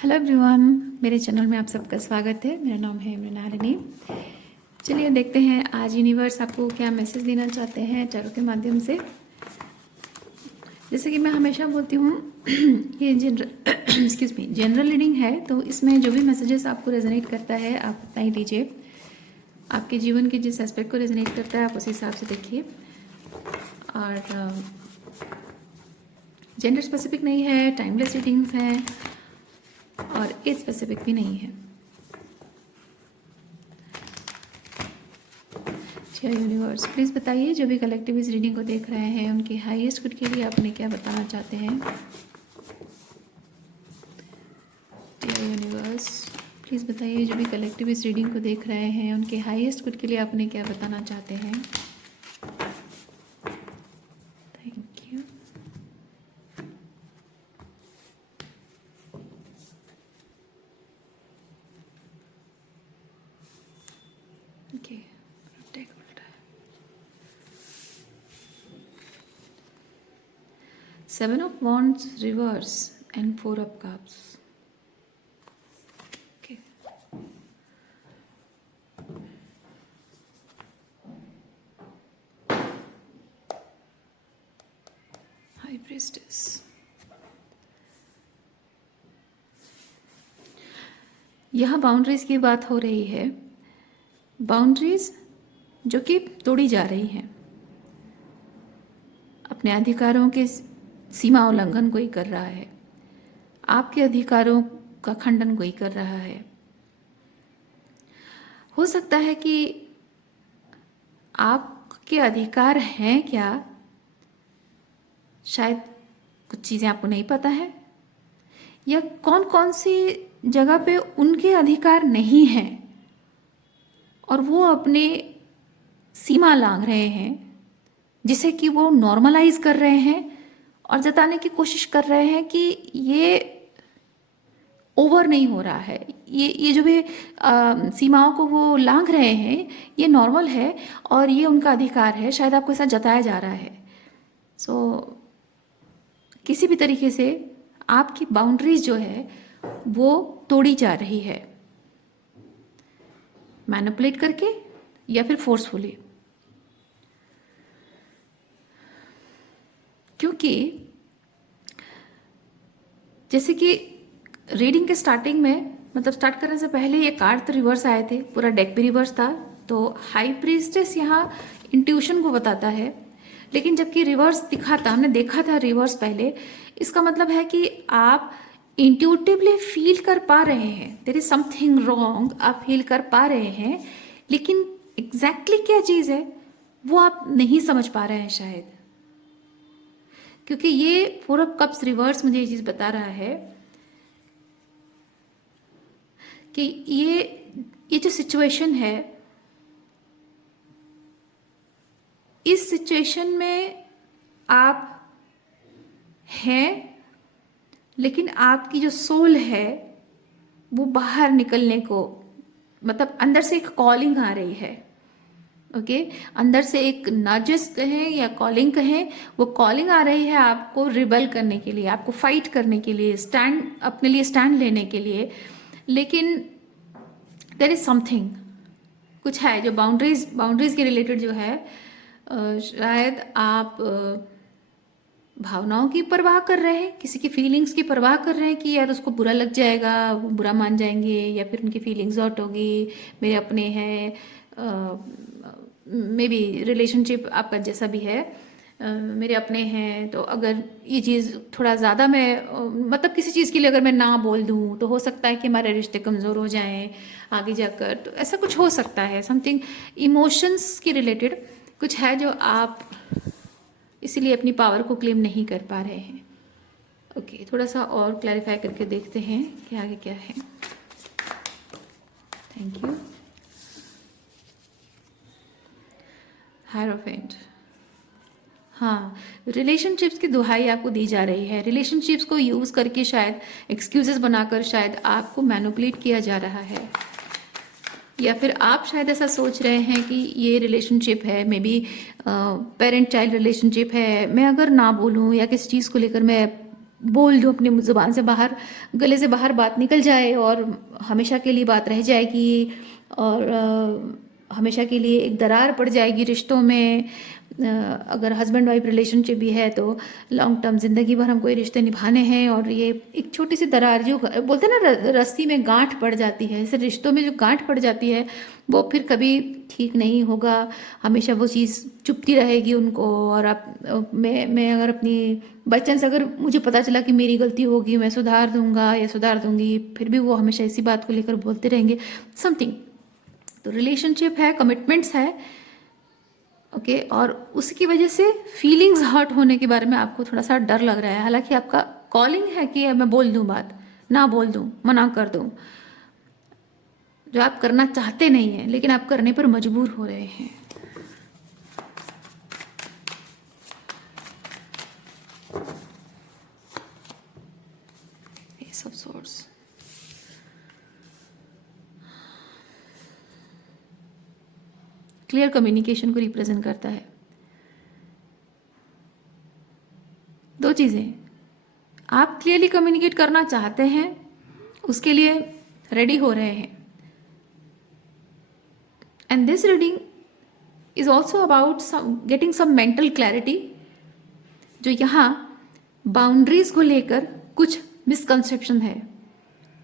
Hello everyone, मेरे channel में आप सबका स्वागत है। मेरा नाम है मृणालिनी। चलिए देखते हैं आज यूनिवर्स आपको क्या मैसेज देना चाहते हैं टैरो के माध्यम से। जैसे कि मैं हमेशा बोलती हूँ ये जनरल रीडिंग है, तो इसमें जो भी मैसेजेस आपको रेजोनेट करता है आप उतना ही लीजिए। आपके जीवन के जिस एस्पेक्ट को रेजोनेट करता है आप उस हिसाब से देखिए। और जेंडर स्पेसिफिक नहीं है, टाइमलेस रीडिंग्स हैं और एज स्पेसिफिक भी नहीं है। यूनिवर्स प्लीज़ बताइए, जो भी कलेक्टिव इस रीडिंग को देख रहे हैं उनके हाईएस्ट गुड के लिए आपने क्या बताना चाहते हैं। यूनिवर्स प्लीज़ बताइए, जो भी कलेक्टिव इस रीडिंग को देख रहे हैं उनके हाईएस्ट गुड के लिए आपने क्या बताना चाहते हैं। Thank you. Okay, Seven of Wands reverse and Four of Cups. Okay. High Priestess. यहाँ बाउंड्रीज की बात हो रही है, बाउंड्रीज जो कि तोड़ी जा रही हैं। अपने अधिकारों के सीमा उल्लंघन कोई कर रहा है, आपके अधिकारों का खंडन कोई कर रहा है। हो सकता है कि आपके अधिकार हैं क्या, शायद कुछ चीज़ें आपको नहीं पता है, या कौन कौन सी जगह पे उनके अधिकार नहीं हैं और वो अपने सीमा लांघ रहे हैं, जिसे कि वो नॉर्मलाइज कर रहे हैं और जताने की कोशिश कर रहे हैं कि ये ओवर नहीं हो रहा है, ये जो भी सीमाओं को वो लांघ रहे हैं ये नॉर्मल है और ये उनका अधिकार है। शायद आपको ऐसा जताया जा रहा है। किसी भी तरीके से आपकी बाउंड्रीज जो है वो तोड़ी जा रही है, मैनिपुलेट करके या फिर फोर्सफुली। क्योंकि जैसे कि रीडिंग के स्टार्टिंग में, मतलब स्टार्ट करने से पहले ये कार्ड तो रिवर्स आए थे, पूरा डेक भी रिवर्स था। तो हाई प्रीस्टेस यहाँ इंट्यूशन को बताता है, लेकिन जबकि रिवर्स दिखा था, हमने देखा था रिवर्स पहले, इसका मतलब है कि आप इंट्यूटिवली फील कर पा रहे हैं देयर इज समथिंग रॉन्ग, आप फील कर पा रहे हैं, लेकिन एग्जैक्टली क्या चीज़ है वो आप नहीं समझ पा रहे हैं शायद। क्योंकि ये फोर ऑफ कप्स रिवर्स मुझे ये चीज़ बता रहा है कि ये जो सिचुएशन है, इस सिचुएशन में आप हैं, लेकिन आपकी जो सोल है वो बाहर निकलने को, मतलब अंदर से एक कॉलिंग आ रही है। ओके, अंदर से एक नजेस कहें या कॉलिंग कहें, वो कॉलिंग आ रही है आपको रिबल करने के लिए, आपको फाइट करने के लिए, स्टैंड अपने लिए स्टैंड लेने के लिए। लेकिन देयर इज समथिंग, कुछ है जो बाउंड्रीज के रिलेटेड जो है, शायद आप भावनाओं की परवाह कर रहे हैं, किसी की फीलिंग्स की परवाह कर रहे हैं कि यार उसको बुरा लग जाएगा, वो बुरा मान जाएंगे, या फिर उनकी फीलिंग्स हर्ट होगी, मेरे अपने हैं, मे बी रिलेशनशिप आपका जैसा भी है, मेरे अपने हैं। तो अगर ये चीज़ थोड़ा ज़्यादा मैं मतलब किसी चीज़ के लिए अगर मैं ना बोल दूँ तो हो सकता है कि हमारे रिश्ते कमज़ोर हो जाएं आगे जाकर, तो ऐसा कुछ हो सकता है। समथिंग इमोशंस की रिलेटेड कुछ है जो आप इसीलिए अपनी पावर को क्लेम नहीं कर पा रहे हैं। ओके, थोड़ा सा और क्लैरिफाई करके देखते हैं कि आगे क्या है। Thank you. हायरोफेंट, हाँ, रिलेशनशिप्स की दुहाई आपको दी जा रही है। रिलेशनशिप्स को यूज़ करके शायद एक्सक्यूजेस बनाकर शायद आपको मैनिपुलेट किया जा रहा है, या फिर आप शायद ऐसा सोच रहे हैं कि ये रिलेशनशिप है, may be parent child relationship है, मैं अगर ना बोलूँ या किसी चीज़ को लेकर मैं बोल दूँ, अपनी ज़ुबान से बाहर, गले से बाहर बात निकल जाए और हमेशा के लिए बात रह जाएगी, और हमेशा के लिए एक दरार पड़ जाएगी रिश्तों में। अगर हस्बैंड वाइफ रिलेशनशिप भी है तो लॉन्ग टर्म ज़िंदगी भर हमको ये रिश्ते निभाने हैं, और ये एक छोटी सी दरार जो बोलते हैं ना, रस्सी में गांठ पड़ जाती है, ऐसे रिश्तों में जो गांठ पड़ जाती है वो फिर कभी ठीक नहीं होगा, हमेशा वो चीज़ चुभती रहेगी उनको। और आप मैं अगर अपनी बाई चांस अगर मुझे पता चला कि मेरी गलती होगी, मैं सुधार दूंगा या सुधार दूंगी, फिर भी वो हमेशा इसी बात को लेकर बोलते रहेंगे समथिंग। तो रिलेशनशिप है, कमिटमेंट्स है, ओके, और उसकी वजह से फीलिंग्स हर्ट होने के बारे में आपको थोड़ा सा डर लग रहा है। हालांकि आपका कॉलिंग है कि मैं बोल दूं बात, ना बोल दूं, मना कर दूं, जो आप करना चाहते नहीं हैं लेकिन आप करने पर मजबूर हो रहे हैं। Ace of Swords, clear communication को रिप्रेजेंट करता है। दो चीज़ें, आप क्लियरली कम्युनिकेट करना चाहते हैं, उसके लिए रेडी हो रहे हैं, and this reading is also about getting some mental clarity, जो यहाँ बाउंड्रीज को लेकर कुछ मिसकंसेप्शन है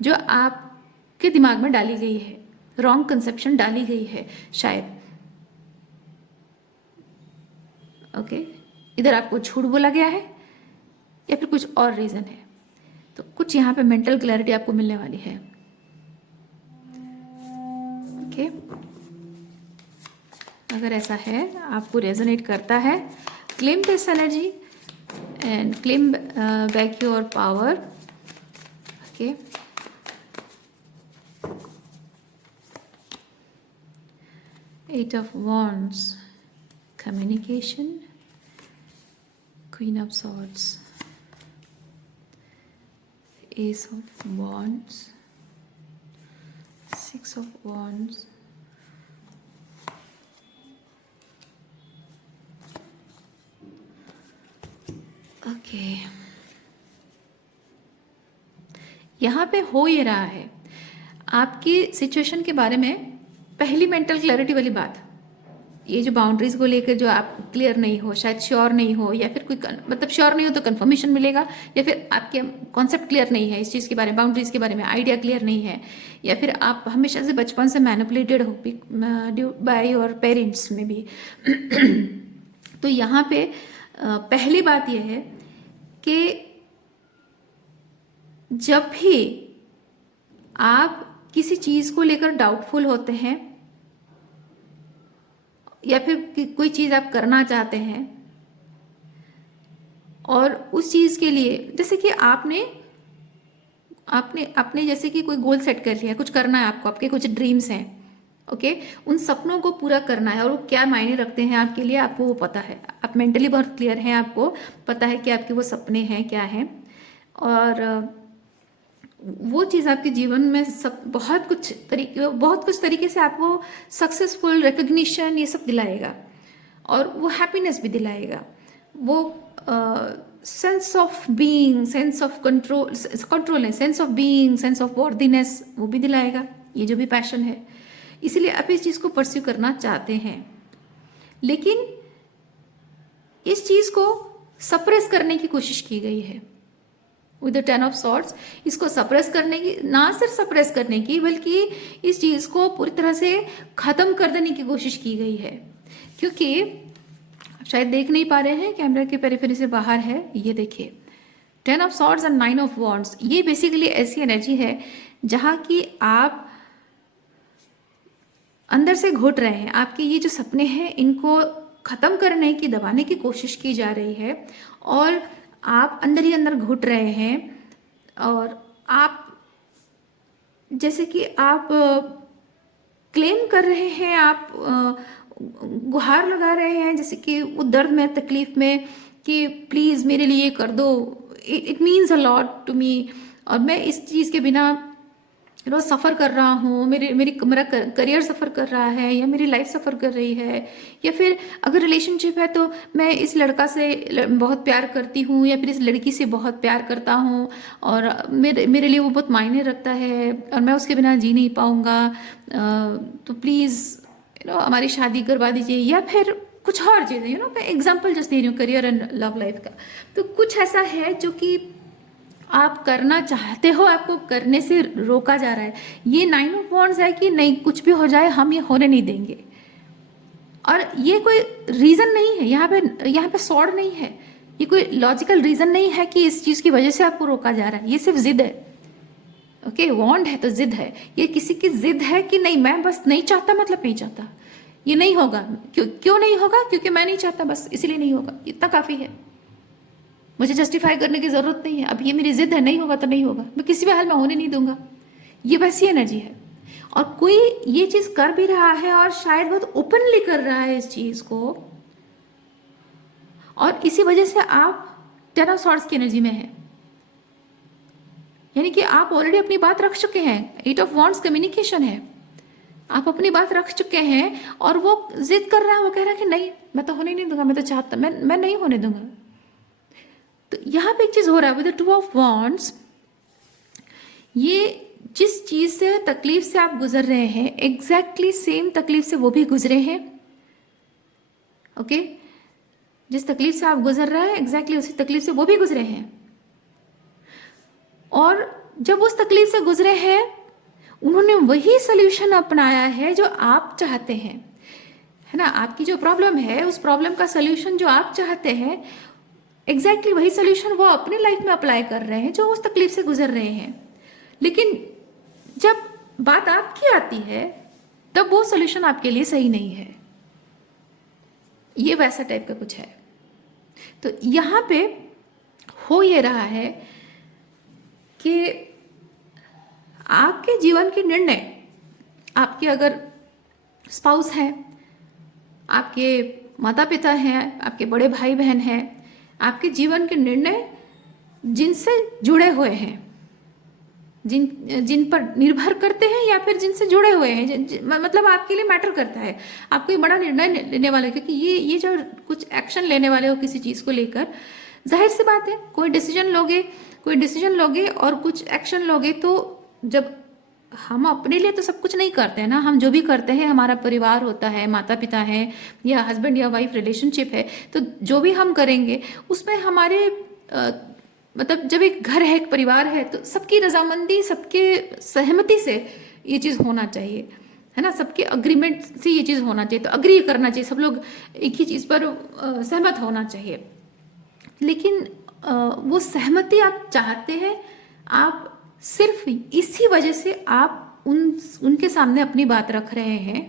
जो आपके दिमाग में डाली गई है, रॉन्ग कंसेप्शन डाली गई है शायद, ओके। इधर आपको झूठ बोला गया है या फिर कुछ और रीज़न है, तो कुछ यहाँ पे मेंटल क्लैरिटी आपको मिलने वाली है, ओके। अगर ऐसा है, आपको रेजोनेट करता है, claim this energy and claim back your power, okay. Eight of Wands, communication, Queen of Swords, Ace of Wands, Six of Wands, okay. यहाँ पे हो ये रहा है आपकी सिचुएशन के बारे में, पहली मेंटल क्लैरिटी वाली बात, ये जो बाउंड्रीज को लेकर जो आप क्लियर नहीं हो, शायद श्योर नहीं हो, या फिर कोई मतलब श्योर नहीं हो तो कंफर्मेशन मिलेगा, या फिर आपके कॉन्सेप्ट क्लियर नहीं है इस चीज़ के बारे में, बाउंड्रीज के बारे में आइडिया क्लियर नहीं है, या फिर आप हमेशा से बचपन से मैनिपुलेटेड हो बाय योर पेरेंट्स में भी। तो यहाँ पे पहली बात यह है कि जब भी आप किसी चीज़ को लेकर डाउटफुल होते हैं या फिर कोई चीज़ आप करना चाहते हैं, और उस चीज़ के लिए जैसे कि आपने आपने जैसे कि कोई गोल सेट कर लिया, कुछ करना है आपको, आपके कुछ ड्रीम्स हैं, ओके, उन सपनों को पूरा करना है, और वो क्या मायने रखते हैं आपके लिए, आपको वो पता है, आप मेंटली बहुत क्लियर हैं, आपको पता है कि आपके वो सपने हैं क्या हैं, और वो चीज़ आपके जीवन में सब बहुत कुछ तरीके से आपको सक्सेसफुल, रिकग्निशन, ये सब दिलाएगा, और वो हैप्पीनेस भी दिलाएगा, वो sense of being, sense of control है, sense of being, sense of worthiness, वो भी दिलाएगा, ये जो भी पैशन है। इसलिए आप इस चीज़ को परस्यू करना चाहते हैं, लेकिन इस चीज़ को सप्रेस करने की कोशिश की गई है विद द 10 ऑफ सॉर्ड्स। इसको सप्रेस करने की, ना सिर्फ सप्रेस करने की, बल्कि इस चीज़ को पूरी तरह से ख़त्म कर देने की कोशिश की गई है, क्योंकि शायद देख नहीं पा रहे हैं, कैमरा के पेरिफेरी से बाहर है, ये देखिए 10 of swords and 9 of wands, ये बेसिकली ऐसी एनर्जी है जहाँ की आप अंदर से घुट रहे हैं, आपके ये जो सपने हैं इनको ख़त्म करने की, दबाने की कोशिश की जा रही है, और आप अंदर ही अंदर घुट रहे हैं, और आप जैसे कि आप क्लेम कर रहे हैं, आप गुहार लगा रहे हैं, जैसे कि वो दर्द में, तकलीफ में, कि प्लीज़ मेरे लिए कर दो, it means a lot to me, और मैं इस चीज़ के बिना सफ़र कर रहा हूँ, मेरा करियर सफ़र कर रहा है, या मेरी लाइफ सफ़र कर रही है, या फिर अगर रिलेशनशिप है तो मैं इस लड़का से बहुत प्यार करती हूँ, या फिर इस लड़की से बहुत प्यार करता हूँ, और मेरे लिए वो बहुत मायने रखता है और मैं उसके बिना जी नहीं पाऊँगा, तो प्लीज़ हमारी शादी करवा दीजिए। या फिर कुछ और चीज़ें, मैं एग्जाम्पल जस्ट दे रही हूँ करियर एंड लव लाइफ का। तो कुछ ऐसा है जो कि आप करना चाहते हो, आपको करने से रोका जा रहा है। ये 9 ऑफ वॉन्ड्स है कि नहीं, कुछ भी हो जाए हम ये होने नहीं देंगे। और ये कोई रीज़न नहीं है, यहाँ पे सॉर्ड नहीं है, ये कोई लॉजिकल रीज़न नहीं है कि इस चीज़ की वजह से आपको रोका जा रहा है। ये सिर्फ जिद है। ओके, वॉन्ड है तो जिद है। ये किसी की जिद है कि नहीं, मैं बस नहीं चाहता, मतलब नहीं चाहता, ये नहीं होगा। क्यों नहीं होगा? क्योंकि मैं नहीं चाहता, बस इसलिए नहीं होगा। इतना काफ़ी है, मुझे जस्टिफाई करने की ज़रूरत नहीं है। अब ये मेरी जिद है, नहीं होगा तो नहीं होगा, मैं किसी भी हाल में होने नहीं दूंगा। ये वैसी एनर्जी है। और कोई ये चीज़ कर भी रहा है और शायद बहुत ओपनली कर रहा है इस चीज़ को, और इसी वजह से आप 10 ऑफ सॉर्ड्स की एनर्जी में है। यानी कि आप ऑलरेडी अपनी बात रख चुके हैं। 8 ऑफ वॉन्ड्स कम्युनिकेशन है। आप अपनी बात रख चुके हैं और वो जिद कर रहा है, वो कह रहा है कि नहीं, मैं तो होने नहीं दूंगा, मैं तो चाहता, मैं नहीं होने दूंगा। तो यहाँ पे एक चीज़ हो रहा है विद द 2 ऑफ वॉन्ड्स। ये जिस चीज़ से तकलीफ से आप गुजर रहे हैं, एग्जैक्टली सेम तकलीफ से वो भी गुजरे हैं। ओके, जिस तकलीफ से आप गुजर रहे हैं, एग्जैक्टली उसी तकलीफ से वो भी गुजरे हैं। और जब उस तकलीफ से गुजरे हैं, उन्होंने वही सोल्यूशन अपनाया है जो आप चाहते हैं, है ना। आपकी जो प्रॉब्लम है, उस प्रॉब्लम का सोल्यूशन जो आप चाहते हैं, एग्जैक्टली वही सोल्यूशन वो अपनी लाइफ में अप्लाई कर रहे हैं जो उस तकलीफ से गुजर रहे हैं। लेकिन जब बात आपकी आती है, तब वो सोल्यूशन आपके लिए सही नहीं है। ये वैसा टाइप का कुछ है। तो यहाँ पे हो ये रहा है कि आपके जीवन के निर्णय, आपके अगर स्पाउस हैं, आपके माता पिता हैं, आपके बड़े भाई बहन हैं, आपके जीवन के निर्णय जिनसे जुड़े हुए हैं, जिन पर निर्भर करते हैं, या फिर जिनसे जुड़े हुए हैं, मतलब आपके लिए मैटर करता है। आप कोई बड़ा निर्णय लेने वाले, क्योंकि ये जो कुछ एक्शन लेने वाले हो किसी चीज़ को लेकर, जाहिर सी बात है कोई डिसीजन लोगे और कुछ एक्शन लोगे, तो जब हम अपने लिए तो सब कुछ नहीं करते हैं ना, हम जो भी करते हैं, हमारा परिवार होता है, माता पिता हैं, या हस्बैंड या वाइफ रिलेशनशिप है, तो जो भी हम करेंगे उसमें हमारे मतलब जब एक घर है, एक परिवार है, तो सबकी रजामंदी, सबके सहमति से ये चीज़ होना चाहिए, है ना। सबके अग्रीमेंट से ये चीज़ होना चाहिए, तो अग्री करना चाहिए, सब लोग एक ही चीज़ पर सहमत होना चाहिए। लेकिन वो सहमति आप चाहते हैं, आप सिर्फ इसी वजह से आप उनके सामने अपनी बात रख रहे हैं।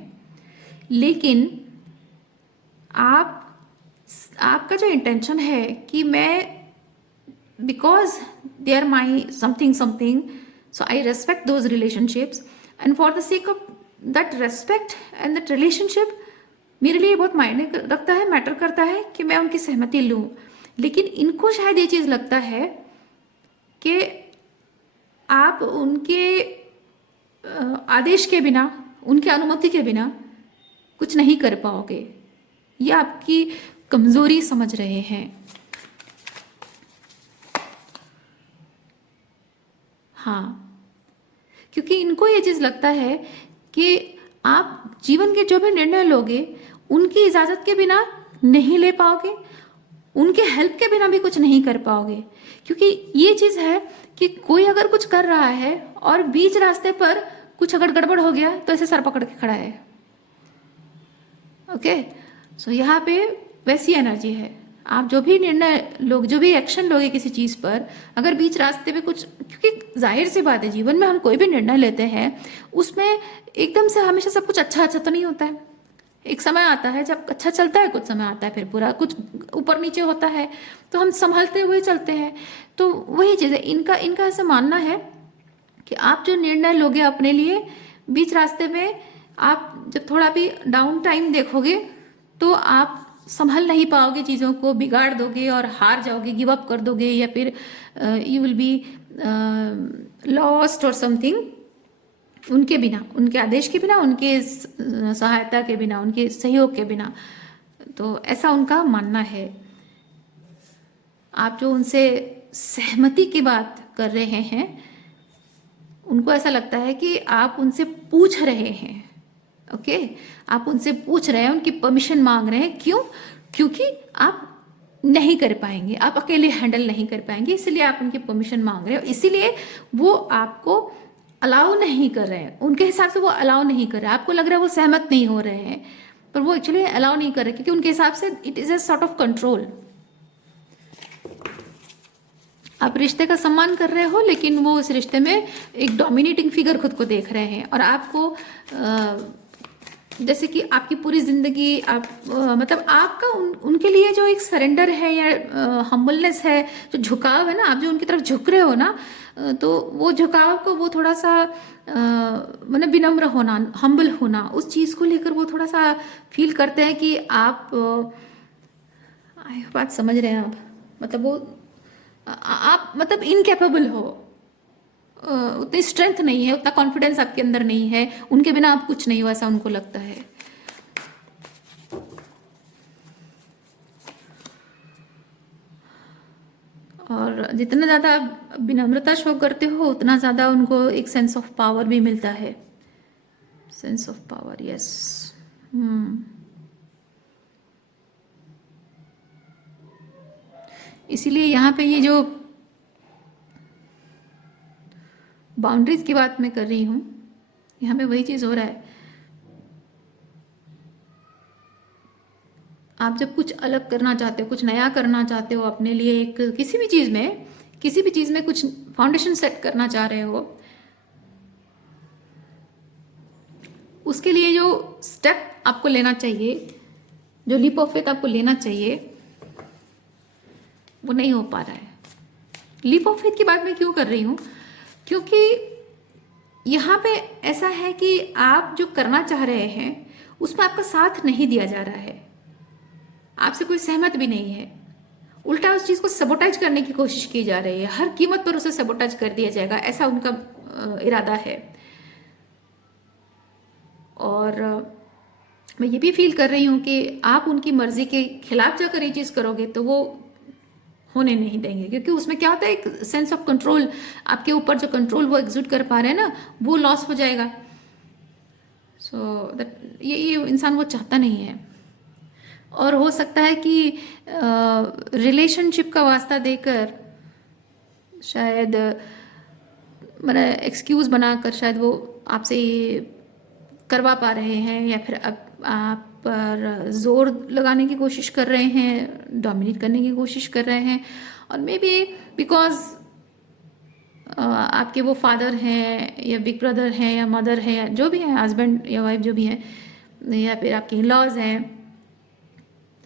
लेकिन आपका जो इंटेंशन है कि मैं, because they are my something, so I respect those relationships, and for the sake of that respect and that relationship, मेरे लिए बहुत मायने रखता है, मैटर करता है कि मैं उनकी सहमति लूँ। लेकिन इनको शायद ये चीज़ लगता है कि आप उनके आदेश के बिना, उनके अनुमति के बिना कुछ नहीं कर पाओगे। ये आपकी कमज़ोरी समझ रहे हैं। हाँ, क्योंकि इनको ये चीज़ लगता है कि आप जीवन के जो भी निर्णय लोगे, उनकी इजाज़त के बिना नहीं ले पाओगे, उनके हेल्प के बिना भी कुछ नहीं कर पाओगे। क्योंकि ये चीज़ है कि कोई अगर कुछ कर रहा है और बीच रास्ते पर कुछ अगर गड़बड़ हो गया, तो ऐसे सर पकड़ के खड़ा है। ओके, सो यहाँ पे वैसी एनर्जी है। आप जो भी निर्णय लोग, जो भी एक्शन लोगे किसी चीज़ पर, अगर बीच रास्ते में कुछ, क्योंकि जाहिर सी बात है जीवन में हम कोई भी निर्णय लेते हैं, उसमें एकदम से हमेशा सब कुछ अच्छा तो नहीं होता है। एक समय आता है जब अच्छा चलता है, कुछ समय आता है फिर पूरा कुछ ऊपर नीचे होता है, तो हम संभालते हुए चलते हैं। तो वही चीज़ है, इनका ऐसा मानना है कि आप जो निर्णय लोगे अपने लिए, बीच रास्ते में आप जब थोड़ा भी डाउन टाइम देखोगे, तो आप संभल नहीं पाओगे, चीज़ों को बिगाड़ दोगे और हार जाओगे, गिव अप कर दोगे, या फिर यू विल बी लॉस्ट और समथिंग। उनके बिना, उनके आदेश के बिना, उनके सहायता के बिना, उनके सहयोग के बिना। तो ऐसा उनका मानना है। आप जो उनसे सहमति की बात कर रहे हैं, उनको ऐसा लगता है कि आप उनसे पूछ रहे हैं। ओके, आप उनसे पूछ रहे हैं, उनकी परमिशन मांग रहे हैं। क्यों? क्योंकि आप नहीं कर पाएंगे, आप अकेले हैंडल नहीं कर पाएंगे, इसलिए आप उनकी परमिशन मांग रहे हो। इसीलिए वो आपको अलाउ नहीं कर रहे हैं, उनके हिसाब से वो अलाउ नहीं कर रहे हैं। आपको लग रहा है वो सहमत नहीं हो रहे हैं, पर वो एक्चुअली अलाउ नहीं कर रहे, क्योंकि उनके हिसाब से it is a sort of control. आप रिश्ते का सम्मान कर रहे हो, लेकिन वो इस रिश्ते में एक डोमिनेटिंग फिगर खुद को देख रहे हैं। और आपको जैसे कि आपकी पूरी जिंदगी आप मतलब आपका उनके लिए जो एक सरेंडर है या हम्बलनेस है, जो झुकाव है ना, आप जो उनकी तरफ झुक रहे हो ना, तो वो झुकाव को वो थोड़ा सा मतलब विनम्र होना, हम्बल होना, उस चीज़ को लेकर वो थोड़ा सा फील करते हैं कि आप बात समझ रहे हैं आप, मतलब वो आप मतलब इनकेपेबल हो, उतनी स्ट्रेंथ नहीं है, उतना कॉन्फिडेंस आपके अंदर नहीं है, उनके बिना आप कुछ नहीं हो, ऐसा उनको लगता है। और जितना ज़्यादा आप विनम्रता शो करते हो, उतना ज़्यादा उनको एक सेंस ऑफ पावर भी मिलता है। Sense of power, yes. इसीलिए यहाँ पे ये जो बाउंड्रीज की बात मैं कर रही हूँ, यहाँ पे वही चीज़ हो रहा है। आप जब कुछ अलग करना चाहते हो, कुछ नया करना चाहते हो अपने लिए, एक किसी भी चीज़ में कुछ फाउंडेशन सेट करना चाह रहे हो, उसके लिए जो स्टेप आपको लेना चाहिए, जो लीप ऑफ फेथ आपको लेना चाहिए, वो नहीं हो पा रहा है। लीप ऑफ फेथ की बात मैं क्यों कर रही हूँ? क्योंकि यहाँ पे ऐसा है कि आप जो करना चाह रहे हैं उसमें आपका साथ नहीं दिया जा रहा है, आपसे कोई सहमत भी नहीं है। उल्टा उस चीज़ को सबोटाइज करने की कोशिश की जा रही है, हर कीमत पर उसे सबोटाइज कर दिया जाएगा, ऐसा उनका इरादा है। और मैं ये भी फील कर रही हूँ कि आप उनकी मर्जी के खिलाफ जाकर ये चीज़ करोगे तो वो होने नहीं देंगे, क्योंकि उसमें क्या होता है, एक सेंस ऑफ कंट्रोल, आपके ऊपर जो कंट्रोल वो एग्जिट कर पा रहे हैं ना, वो लॉस हो जाएगा। सो दैट ये इंसान वो चाहता नहीं है। और हो सकता है कि रिलेशनशिप का वास्ता देकर शायद मतलब एक्सक्यूज़ बनाकर शायद वो आपसे ये करवा पा रहे हैं, या फिर अब आप पर जोर लगाने की कोशिश कर रहे हैं, डोमिनेट करने की कोशिश कर रहे हैं। और मे बी बिकॉज आपके वो फादर हैं या बिग ब्रदर हैं या मदर हैं या जो भी है, हस्बैंड या वाइफ जो भी हैं, या फिर आपके इन लॉज हैं,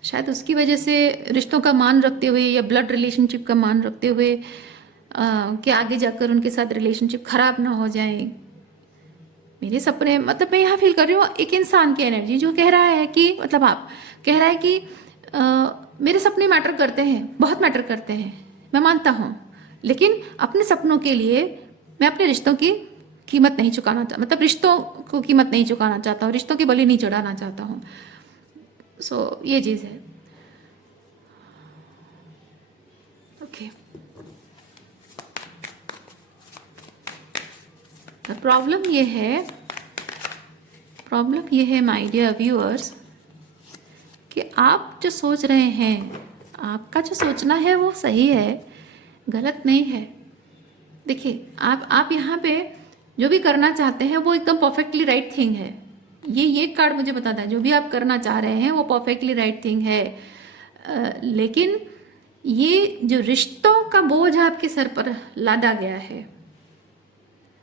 शायद उसकी वजह से रिश्तों का मान रखते हुए या ब्लड रिलेशनशिप का मान रखते हुए कि आगे जाकर उनके साथ रिलेशनशिप खराब ना हो जाए। मेरे सपने, मतलब मैं यहाँ फील कर रही हूँ एक इंसान की एनर्जी जो कह रहा है कि, मतलब आप कह रहा है कि मेरे सपने मैटर करते हैं, बहुत मैटर करते हैं, मैं मानता हूँ, लेकिन अपने सपनों के लिए मैं अपने रिश्तों की कीमत नहीं चुकाना चाहता, मतलब रिश्तों को कीमत नहीं चुकाना चाहता हूँ, रिश्तों की बलि नहीं चढ़ाना चाहता हूँ। सो ये चीज़ है। ओके, प्रॉब्लम ये है माय डियर व्यूअर्स, कि आप जो सोच रहे हैं, आपका जो सोचना है वो सही है, गलत नहीं है। देखिए, आप यहाँ पे जो भी करना चाहते हैं वो एकदम परफेक्टली राइट थिंग है। ये कार्ड मुझे बताता है, जो भी आप करना चाह रहे हैं वो परफेक्टली राइट थिंग है। लेकिन ये जो रिश्तों का बोझ आपके सर पर लादा गया है,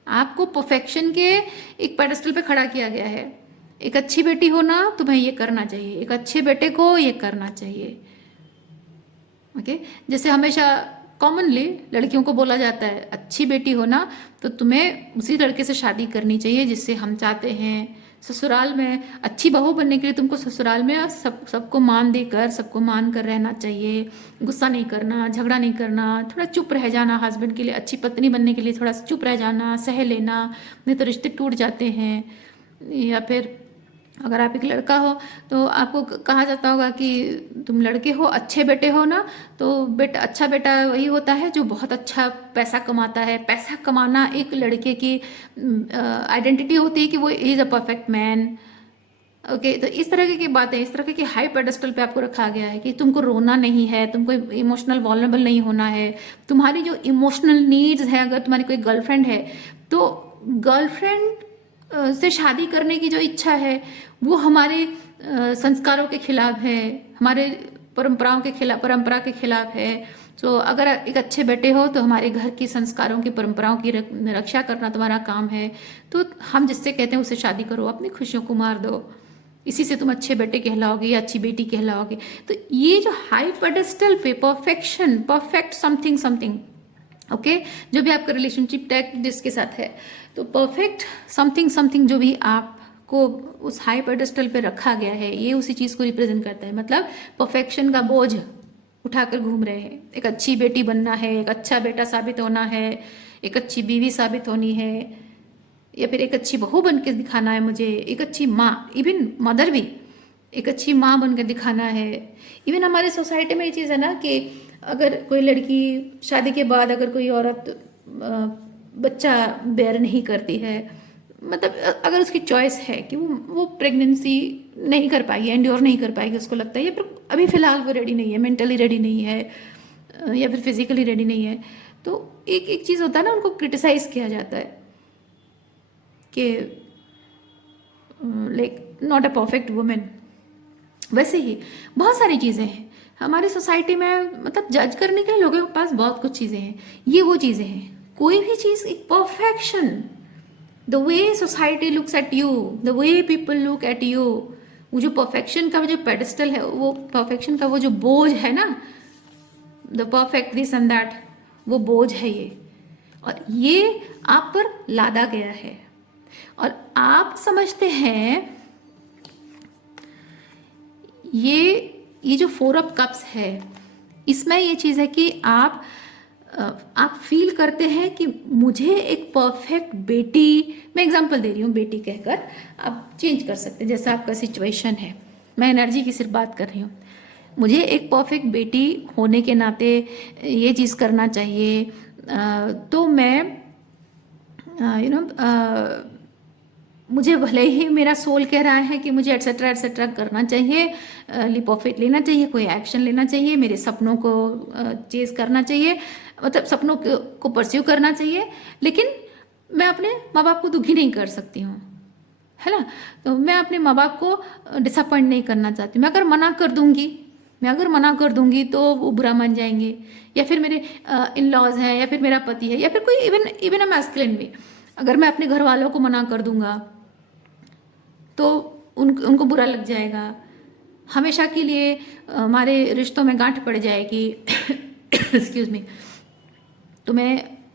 आपको परफेक्शन के एक पेडेस्टल पे खड़ा किया गया है। एक अच्छी बेटी होना, तुम्हें ये करना चाहिए, एक अच्छे बेटे को ये करना चाहिए। ओके, जैसे हमेशा कॉमनली लड़कियों को बोला जाता है अच्छी बेटी हो ना तो तुम्हें उसी लड़के से शादी करनी चाहिए जिससे हम चाहते हैं। ससुराल में अच्छी बहू बनने के लिए तुमको ससुराल में सबको मान देकर, सबको मान कर रहना चाहिए। गुस्सा नहीं करना, झगड़ा नहीं करना, थोड़ा चुप रह जाना। हस्बैंड के लिए, अच्छी पत्नी बनने के लिए थोड़ा चुप रह जाना, सह लेना, नहीं तो रिश्ते टूट जाते हैं। या फिर अगर आप एक लड़का हो तो आपको कहा जाता होगा कि तुम लड़के हो, अच्छे बेटे हो ना, तो बेटा, अच्छा बेटा वही होता है जो बहुत अच्छा पैसा कमाता है। पैसा कमाना एक लड़के की आइडेंटिटी होती है कि वो is a perfect man. Okay, तो इस तरह की बातें, इस तरह की हाई पेडेस्टल पे आपको रखा गया है कि तुमको रोना नहीं है, तुमको इमोशनल वॉल्नरेबल नहीं होना है। तुम्हारी जो इमोशनल नीड्स है, अगर तुम्हारी कोई गर्लफ्रेंड है तो गर्लफ्रेंड से शादी करने की जो इच्छा है वो हमारे संस्कारों के खिलाफ है, हमारे परंपराओं के खिलाफ, परंपरा के खिलाफ है। तो अगर एक अच्छे बेटे हो तो हमारे घर की संस्कारों की, परंपराओं की रक्षा करना तुम्हारा काम है। तो हम जिससे कहते हैं उससे शादी करो, अपनी खुशियों को मार दो, इसी से तुम अच्छे बेटे कहलाओगे या अच्छी बेटी कहलाओगे। तो ये जो हाई पेडेस्टल पे perfection, perfect something something, okay, जो भी आपका रिलेशनशिप टैग जिसके साथ है, तो परफेक्ट समथिंग समथिंग जो भी आपको उस हाई पेडेस्टल पे रखा गया है, ये उसी चीज़ को रिप्रेजेंट करता है। मतलब परफेक्शन का बोझ उठाकर घूम रहे हैं। एक अच्छी बेटी बनना है, एक अच्छा बेटा साबित होना है, एक अच्छी बीवी साबित होनी है, या फिर एक अच्छी बहू बन के दिखाना है मुझे, एक अच्छी माँ, इवन मदर भी एक अच्छी माँ बनकर दिखाना है। इवन हमारे सोसाइटी में ये चीज़ है ना कि अगर कोई लड़की शादी के बाद, अगर कोई औरत बच्चा बेयर नहीं करती है, मतलब अगर उसकी चॉइस है कि वो प्रेगनेंसी नहीं कर पाएगी, एंड्योर नहीं कर पाएगी, उसको लगता है या फिर अभी फ़िलहाल वो रेडी नहीं है, मेंटली रेडी नहीं है, या फिर फिजिकली रेडी नहीं है, तो एक एक चीज़ होता है ना, उनको क्रिटिसाइज़ किया जाता है कि like not a perfect women. वैसे ही बहुत सारी चीज़ें हैं हमारी सोसाइटी में, मतलब जज करने के लिए लोगों के पास बहुत कुछ चीज़ें हैं। ये वो चीज़ें हैं, कोई भी चीज़ एक perfection, the way society looks at you, the way people look at you, वो जो परफेक्शन का जो पेडेस्टल है, वो परफेक्शन का वो जो बोझ है ना, the perfect this and that, वो बोझ है ये, और ये आप पर लादा गया है। और आप समझते हैं ये जो 4 ऑफ कप्स है, इसमें ये चीज़ है कि आप फील करते हैं कि मुझे एक परफेक्ट बेटी, मैं एग्जांपल दे रही हूँ बेटी कहकर, आप चेंज कर सकते हैं जैसा आपका सिचुएशन है, मैं एनर्जी की सिर्फ बात कर रही हूँ। मुझे एक परफेक्ट बेटी होने के नाते ये चीज़ करना चाहिए, तो मैं मुझे भले ही मेरा सोल कह रहा है कि मुझे एट्सेट्रा एट्सेट्रा करना चाहिए, लीप ऑफ फेथ लेना चाहिए, कोई एक्शन लेना चाहिए, मेरे सपनों को चेज करना चाहिए, मतलब सपनों को परस्यू करना चाहिए, लेकिन मैं अपने माँ बाप को दुखी नहीं कर सकती हूँ, है ना। तो मैं अपने माँ बाप को डिसअपॉइंट नहीं करना चाहती। मैं अगर मना कर दूंगी तो वो बुरा मान जाएंगे, या फिर मेरे इन लॉज हैं, या फिर मेरा पति है, या फिर कोई इवन अ मैस्कुलिन भी, अगर मैं अपने घर वालों को मना कर दूंगा तो उनको बुरा लग जाएगा, हमेशा के लिए हमारे रिश्तों में गांठ पड़ जाएगी। Excuse me. तो मैं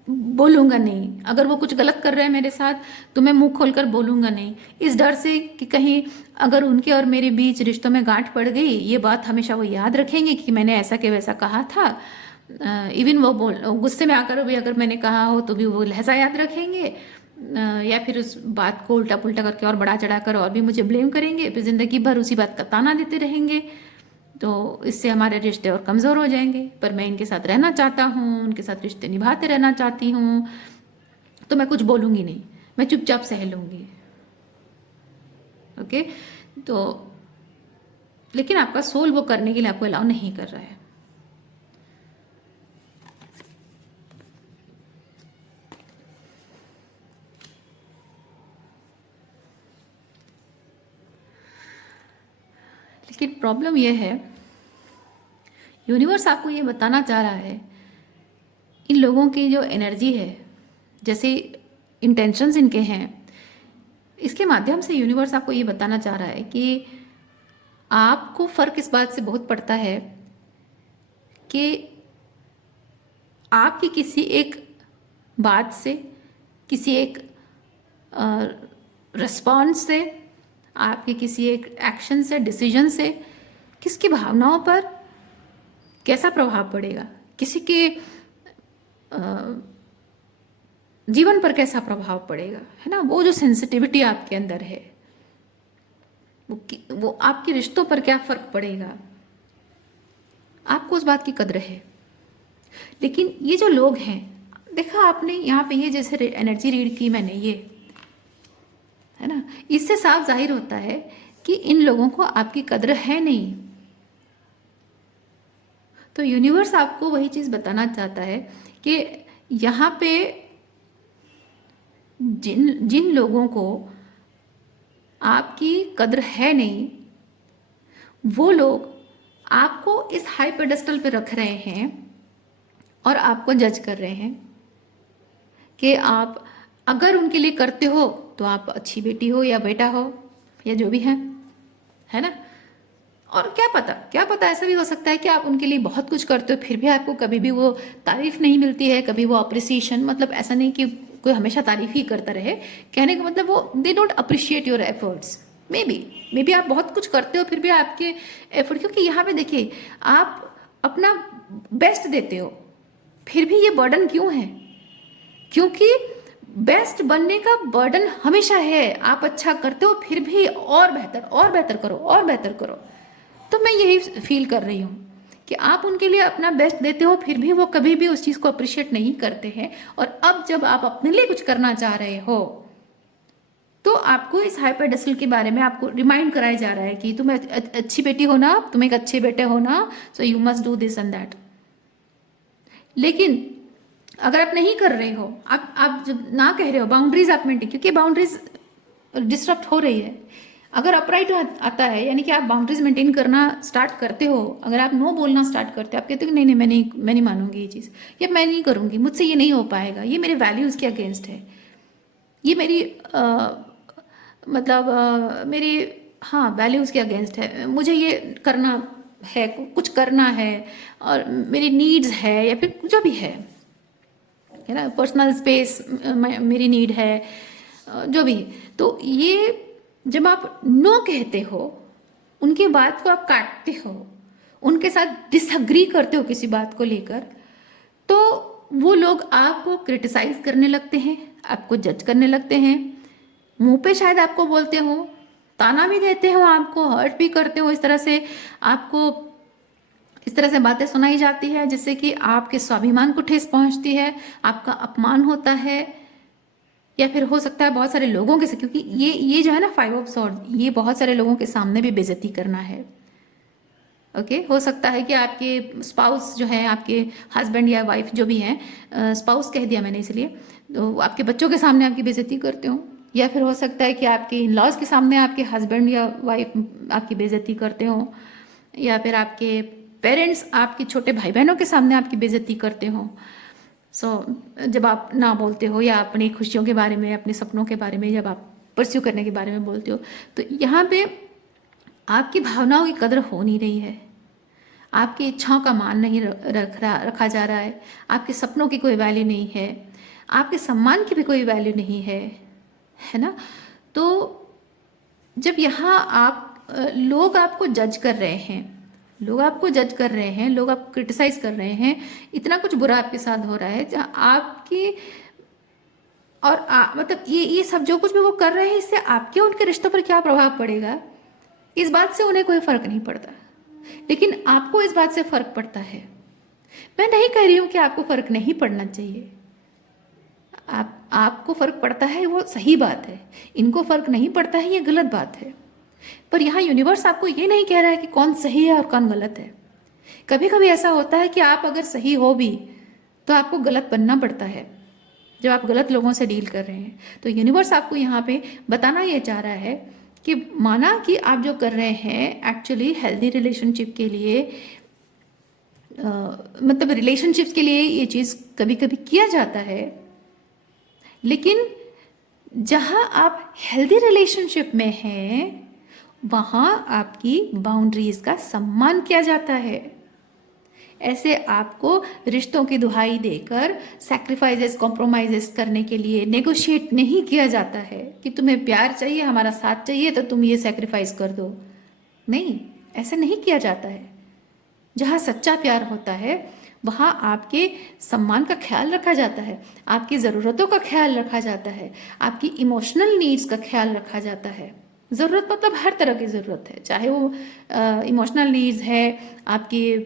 बोलूँगा नहीं, अगर वो कुछ गलत कर रहे हैं मेरे साथ तो मैं मुंह खोलकर बोलूँगा नहीं, इस डर से कि कहीं अगर उनके और मेरे बीच रिश्तों में गांठ पड़ गई, ये बात हमेशा वो याद रखेंगे कि मैंने ऐसा के वैसा कहा था। इवन वो गुस्से में आकर भी अगर मैंने कहा हो तो भी वो लहजा याद रखेंगे, या फिर उस बात को उल्टा पुल्टा करके और बड़ा चढ़ा कर और भी मुझे ब्लेम करेंगे, फिर जिंदगी भर उसी बात का ताना देते रहेंगे। तो इससे हमारे रिश्ते और कमज़ोर हो जाएंगे। पर मैं इनके साथ रहना चाहता हूँ, उनके साथ रिश्ते निभाते रहना चाहती हूँ, तो मैं कुछ बोलूँगी नहीं, मैं चुपचाप सह लूँगी। ओके, तो लेकिन आपका सोल वो करने के लिए आपको अलाउ नहीं कर रहा है। लेकिन प्रॉब्लम यह है, यूनिवर्स आपको ये बताना चाह रहा है, इन लोगों की जो एनर्जी है, जैसे इंटेंशंस इनके हैं, इसके माध्यम से यूनिवर्स आपको ये बताना चाह रहा है कि आपको फ़र्क इस बात से बहुत पड़ता है कि आपकी किसी एक बात से, किसी एक रिस्पॉन्स से, आपके किसी एक एक्शन से, डिसीजन से किसकी भावनाओं पर कैसा प्रभाव पड़ेगा, किसी के जीवन पर कैसा प्रभाव पड़ेगा, है ना। वो जो सेंसिटिविटी आपके अंदर है, वो आपके रिश्तों पर क्या फर्क पड़ेगा, आपको उस बात की कद्र है। लेकिन ये जो लोग हैं, देखा आपने यहाँ पे, ये जैसे एनर्जी रीड की मैंने, ये है ना, इससे साफ जाहिर होता है कि इन लोगों को आपकी कद्र है नहीं। तो यूनिवर्स आपको वही चीज़ बताना चाहता है कि यहाँ पे जिन जिन लोगों को आपकी कद्र है नहीं, वो लोग आपको इस हाई पेडेस्टल पे रख रहे हैं और आपको जज कर रहे हैं कि आप अगर उनके लिए करते हो तो आप अच्छी बेटी हो या बेटा हो या जो भी है ना। और क्या पता ऐसा भी हो सकता है कि आप उनके लिए बहुत कुछ करते हो, फिर भी आपको कभी भी वो तारीफ नहीं मिलती है, कभी वो अप्रिसिएशन, मतलब ऐसा नहीं कि कोई हमेशा तारीफ ही करता रहे, कहने का मतलब वो they don't appreciate your efforts. May be आप बहुत कुछ करते हो फिर भी आपके एफर्ट, क्योंकि यहाँ पे देखिए आप अपना बेस्ट देते हो, फिर भी ये बर्डन क्यों है? क्योंकि बेस्ट बनने का बर्डन हमेशा है। आप अच्छा करते हो फिर भी और बेहतर करो, और बेहतर करो। तो मैं यही फील कर रही हूँ कि आप उनके लिए अपना बेस्ट देते हो, फिर भी वो कभी भी उस चीज़ को अप्रिशिएट नहीं करते हैं। और अब जब आप अपने लिए कुछ करना चाह रहे हो तो आपको इस हाइपरडेसल के बारे में आपको रिमाइंड कराया जा रहा है कि तुम अच्छी बेटी हो ना, तुम एक अच्छे बेटे हो ना, so you must do this and that. लेकिन अगर आप नहीं कर रहे हो, आप जब ना कह रहे हो, बाउंड्रीज आप मेंटेन, क्योंकि बाउंड्रीज डिस्टर्ब हो रही है। अगर अपराइट आता है यानी कि आप बाउंड्रीज मेंटेन करना स्टार्ट करते हो, अगर आप नो बोलना स्टार्ट करते हो, आप कहते हो नहीं मैं नहीं मानूंगी ये चीज़, या मैं नहीं करूंगी, मुझसे ये नहीं हो पाएगा, ये मेरे वैल्यूज़ के अगेंस्ट है, ये मेरी मेरी हाँ वैल्यूज़ के अगेंस्ट है, मुझे ये करना है, कुछ करना है, और मेरी नीड्स है या फिर जो भी है ना, पर्सनल स्पेस मेरी नीड है, जो भी। तो ये जब आप नो कहते हो, उनकी बात को आप काटते हो, उनके साथ डिसअग्री करते हो किसी बात को लेकर, तो वो लोग आपको क्रिटिसाइज करने लगते हैं, आपको जज करने लगते हैं, मुंह पे शायद आपको बोलते हो, ताना भी देते हो, आपको हर्ट भी करते हो, इस तरह से आपको इस तरह से बातें सुनाई जाती है जिससे कि आपके स्वाभिमान को ठेस पहुंचती है, आपका अपमान होता है, या फिर हो सकता है बहुत सारे लोगों के, क्योंकि ये जो है ना 5 ऑफ सॉर्ड, ये बहुत सारे लोगों के सामने भी बेइज्जती करना है। ओके हो सकता है कि आपके स्पाउस जो है, आपके हस्बैंड या वाइफ जो भी हैं, स्पाउस कह दिया मैंने इसलिए, तो आपके बच्चों के सामने आपकी बेइज्जती करते हो, या फिर हो सकता है कि आपके इन लॉज के सामने आपके हस्बैंड या वाइफ आपकी बेइज्जती करते हो, या फिर आपके पेरेंट्स आपके छोटे भाई बहनों के सामने आपकी बेइज्जती करते हो। जब आप ना बोलते हो या अपनी खुशियों के बारे में, अपने सपनों के बारे में जब आप परस्यू करने के बारे में बोलते हो, तो यहाँ पे आपकी भावनाओं की कदर हो नहीं रही है, आपकी इच्छाओं का मान नहीं रखा जा रहा है, आपके सपनों की कोई वैल्यू नहीं है, आपके सम्मान की भी कोई वैल्यू नहीं है ना। तो जब यहाँ लोग आपको जज कर रहे हैं, लोग आपको क्रिटिसाइज कर रहे हैं, इतना कुछ बुरा आपके साथ हो रहा है, जहाँ आपकी और मतलब ये सब जो कुछ भी वो कर रहे हैं, इससे आपके उनके रिश्तों पर क्या प्रभाव पड़ेगा, इस बात से उन्हें कोई फर्क नहीं पड़ता, लेकिन आपको इस बात से फर्क पड़ता है। मैं नहीं कह रही हूं कि आपको फर्क नहीं पड़ना चाहिए, आपको फर्क पड़ता है, वो सही बात है, इनको फर्क नहीं पड़ता है, ये गलत बात है। पर यहाँ यूनिवर्स आपको ये नहीं कह रहा है कि कौन सही है और कौन गलत है। कभी कभी ऐसा होता है कि आप अगर सही हो भी तो आपको गलत बनना पड़ता है जब आप गलत लोगों से डील कर रहे हैं। तो यूनिवर्स आपको यहाँ पे बताना ये चाह रहा है कि माना कि आप जो कर रहे हैं एक्चुअली हेल्दी रिलेशनशिप के लिए, मतलब रिलेशनशिप्स के लिए ये चीज़ कभी कभी किया जाता है, लेकिन जहाँ आप हेल्दी रिलेशनशिप में हैं वहाँ आपकी बाउंड्रीज का सम्मान किया जाता है। ऐसे आपको रिश्तों की दुहाई देकर सैक्रिफाइसेस, कॉम्प्रोमाइजेस करने के लिए नेगोशिएट नहीं किया जाता है कि तुम्हें प्यार चाहिए, हमारा साथ चाहिए तो तुम ये सैक्रिफाइस कर दो। नहीं, ऐसा नहीं किया जाता है। जहाँ सच्चा प्यार होता है वहाँ आपके सम्मान का ख्याल रखा जाता है, आपकी ज़रूरतों का ख्याल रखा जाता है, आपकी इमोशनल नीड्स का ख्याल रखा जाता है। ज़रूरत मतलब हर तरह की ज़रूरत है, चाहे वो इमोशनल नीड्स है, आपकी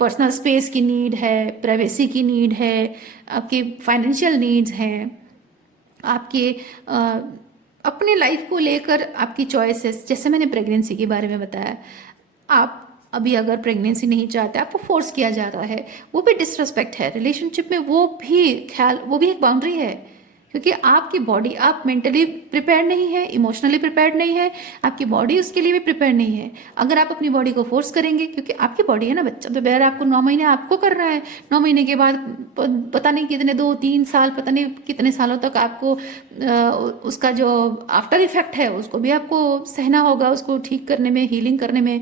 पर्सनल स्पेस की नीड है, प्राइवेसी की नीड है, आपकी फाइनेंशियल नीड्स हैं, आपके अपने लाइफ को लेकर आपकी चॉइसेस। जैसे मैंने प्रेगनेंसी के बारे में बताया, आप अभी अगर प्रेगनेंसी नहीं चाहते, आपको फोर्स किया जा रहा है, वो भी डिसरिस्पेक्ट है रिलेशनशिप में। वो भी ख्याल, वो भी एक बाउंड्री है, क्योंकि आपकी बॉडी, आप मेंटली प्रिपेयर नहीं है, इमोशनली प्रिपेयर्ड नहीं है, आपकी बॉडी उसके लिए भी प्रिपेयर नहीं है। अगर आप अपनी बॉडी को फोर्स करेंगे, क्योंकि आपकी बॉडी है ना, बच्चा तो बेर आपको 9 महीने आपको कर रहा है, 9 महीने के बाद पता नहीं कितने 2-3 साल, पता नहीं कितने सालों तक आपको उसका जो आफ्टर इफेक्ट है उसको भी आपको सहना होगा, उसको ठीक करने में, हीलिंग करने में,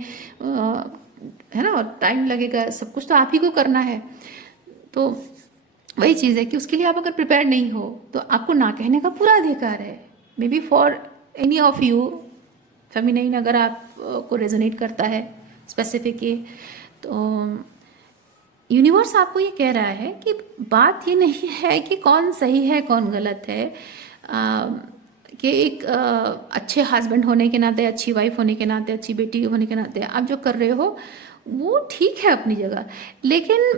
है ना, और टाइम लगेगा, सब कुछ तो आप ही को करना है। तो वही चीज़ है कि उसके लिए आप अगर प्रिपेयर नहीं हो तो आपको ना कहने का पूरा अधिकार है। May be for any of you feminine, अगर आप को रेजोनेट करता है स्पेसिफिक ये, तो यूनिवर्स आपको ये कह रहा है कि बात ये नहीं है कि कौन सही है कौन गलत है, कि एक अच्छे हस्बैंड होने के नाते, अच्छी वाइफ होने के नाते, अच्छी बेटी होने के नाते आप जो कर रहे हो वो ठीक है अपनी जगह, लेकिन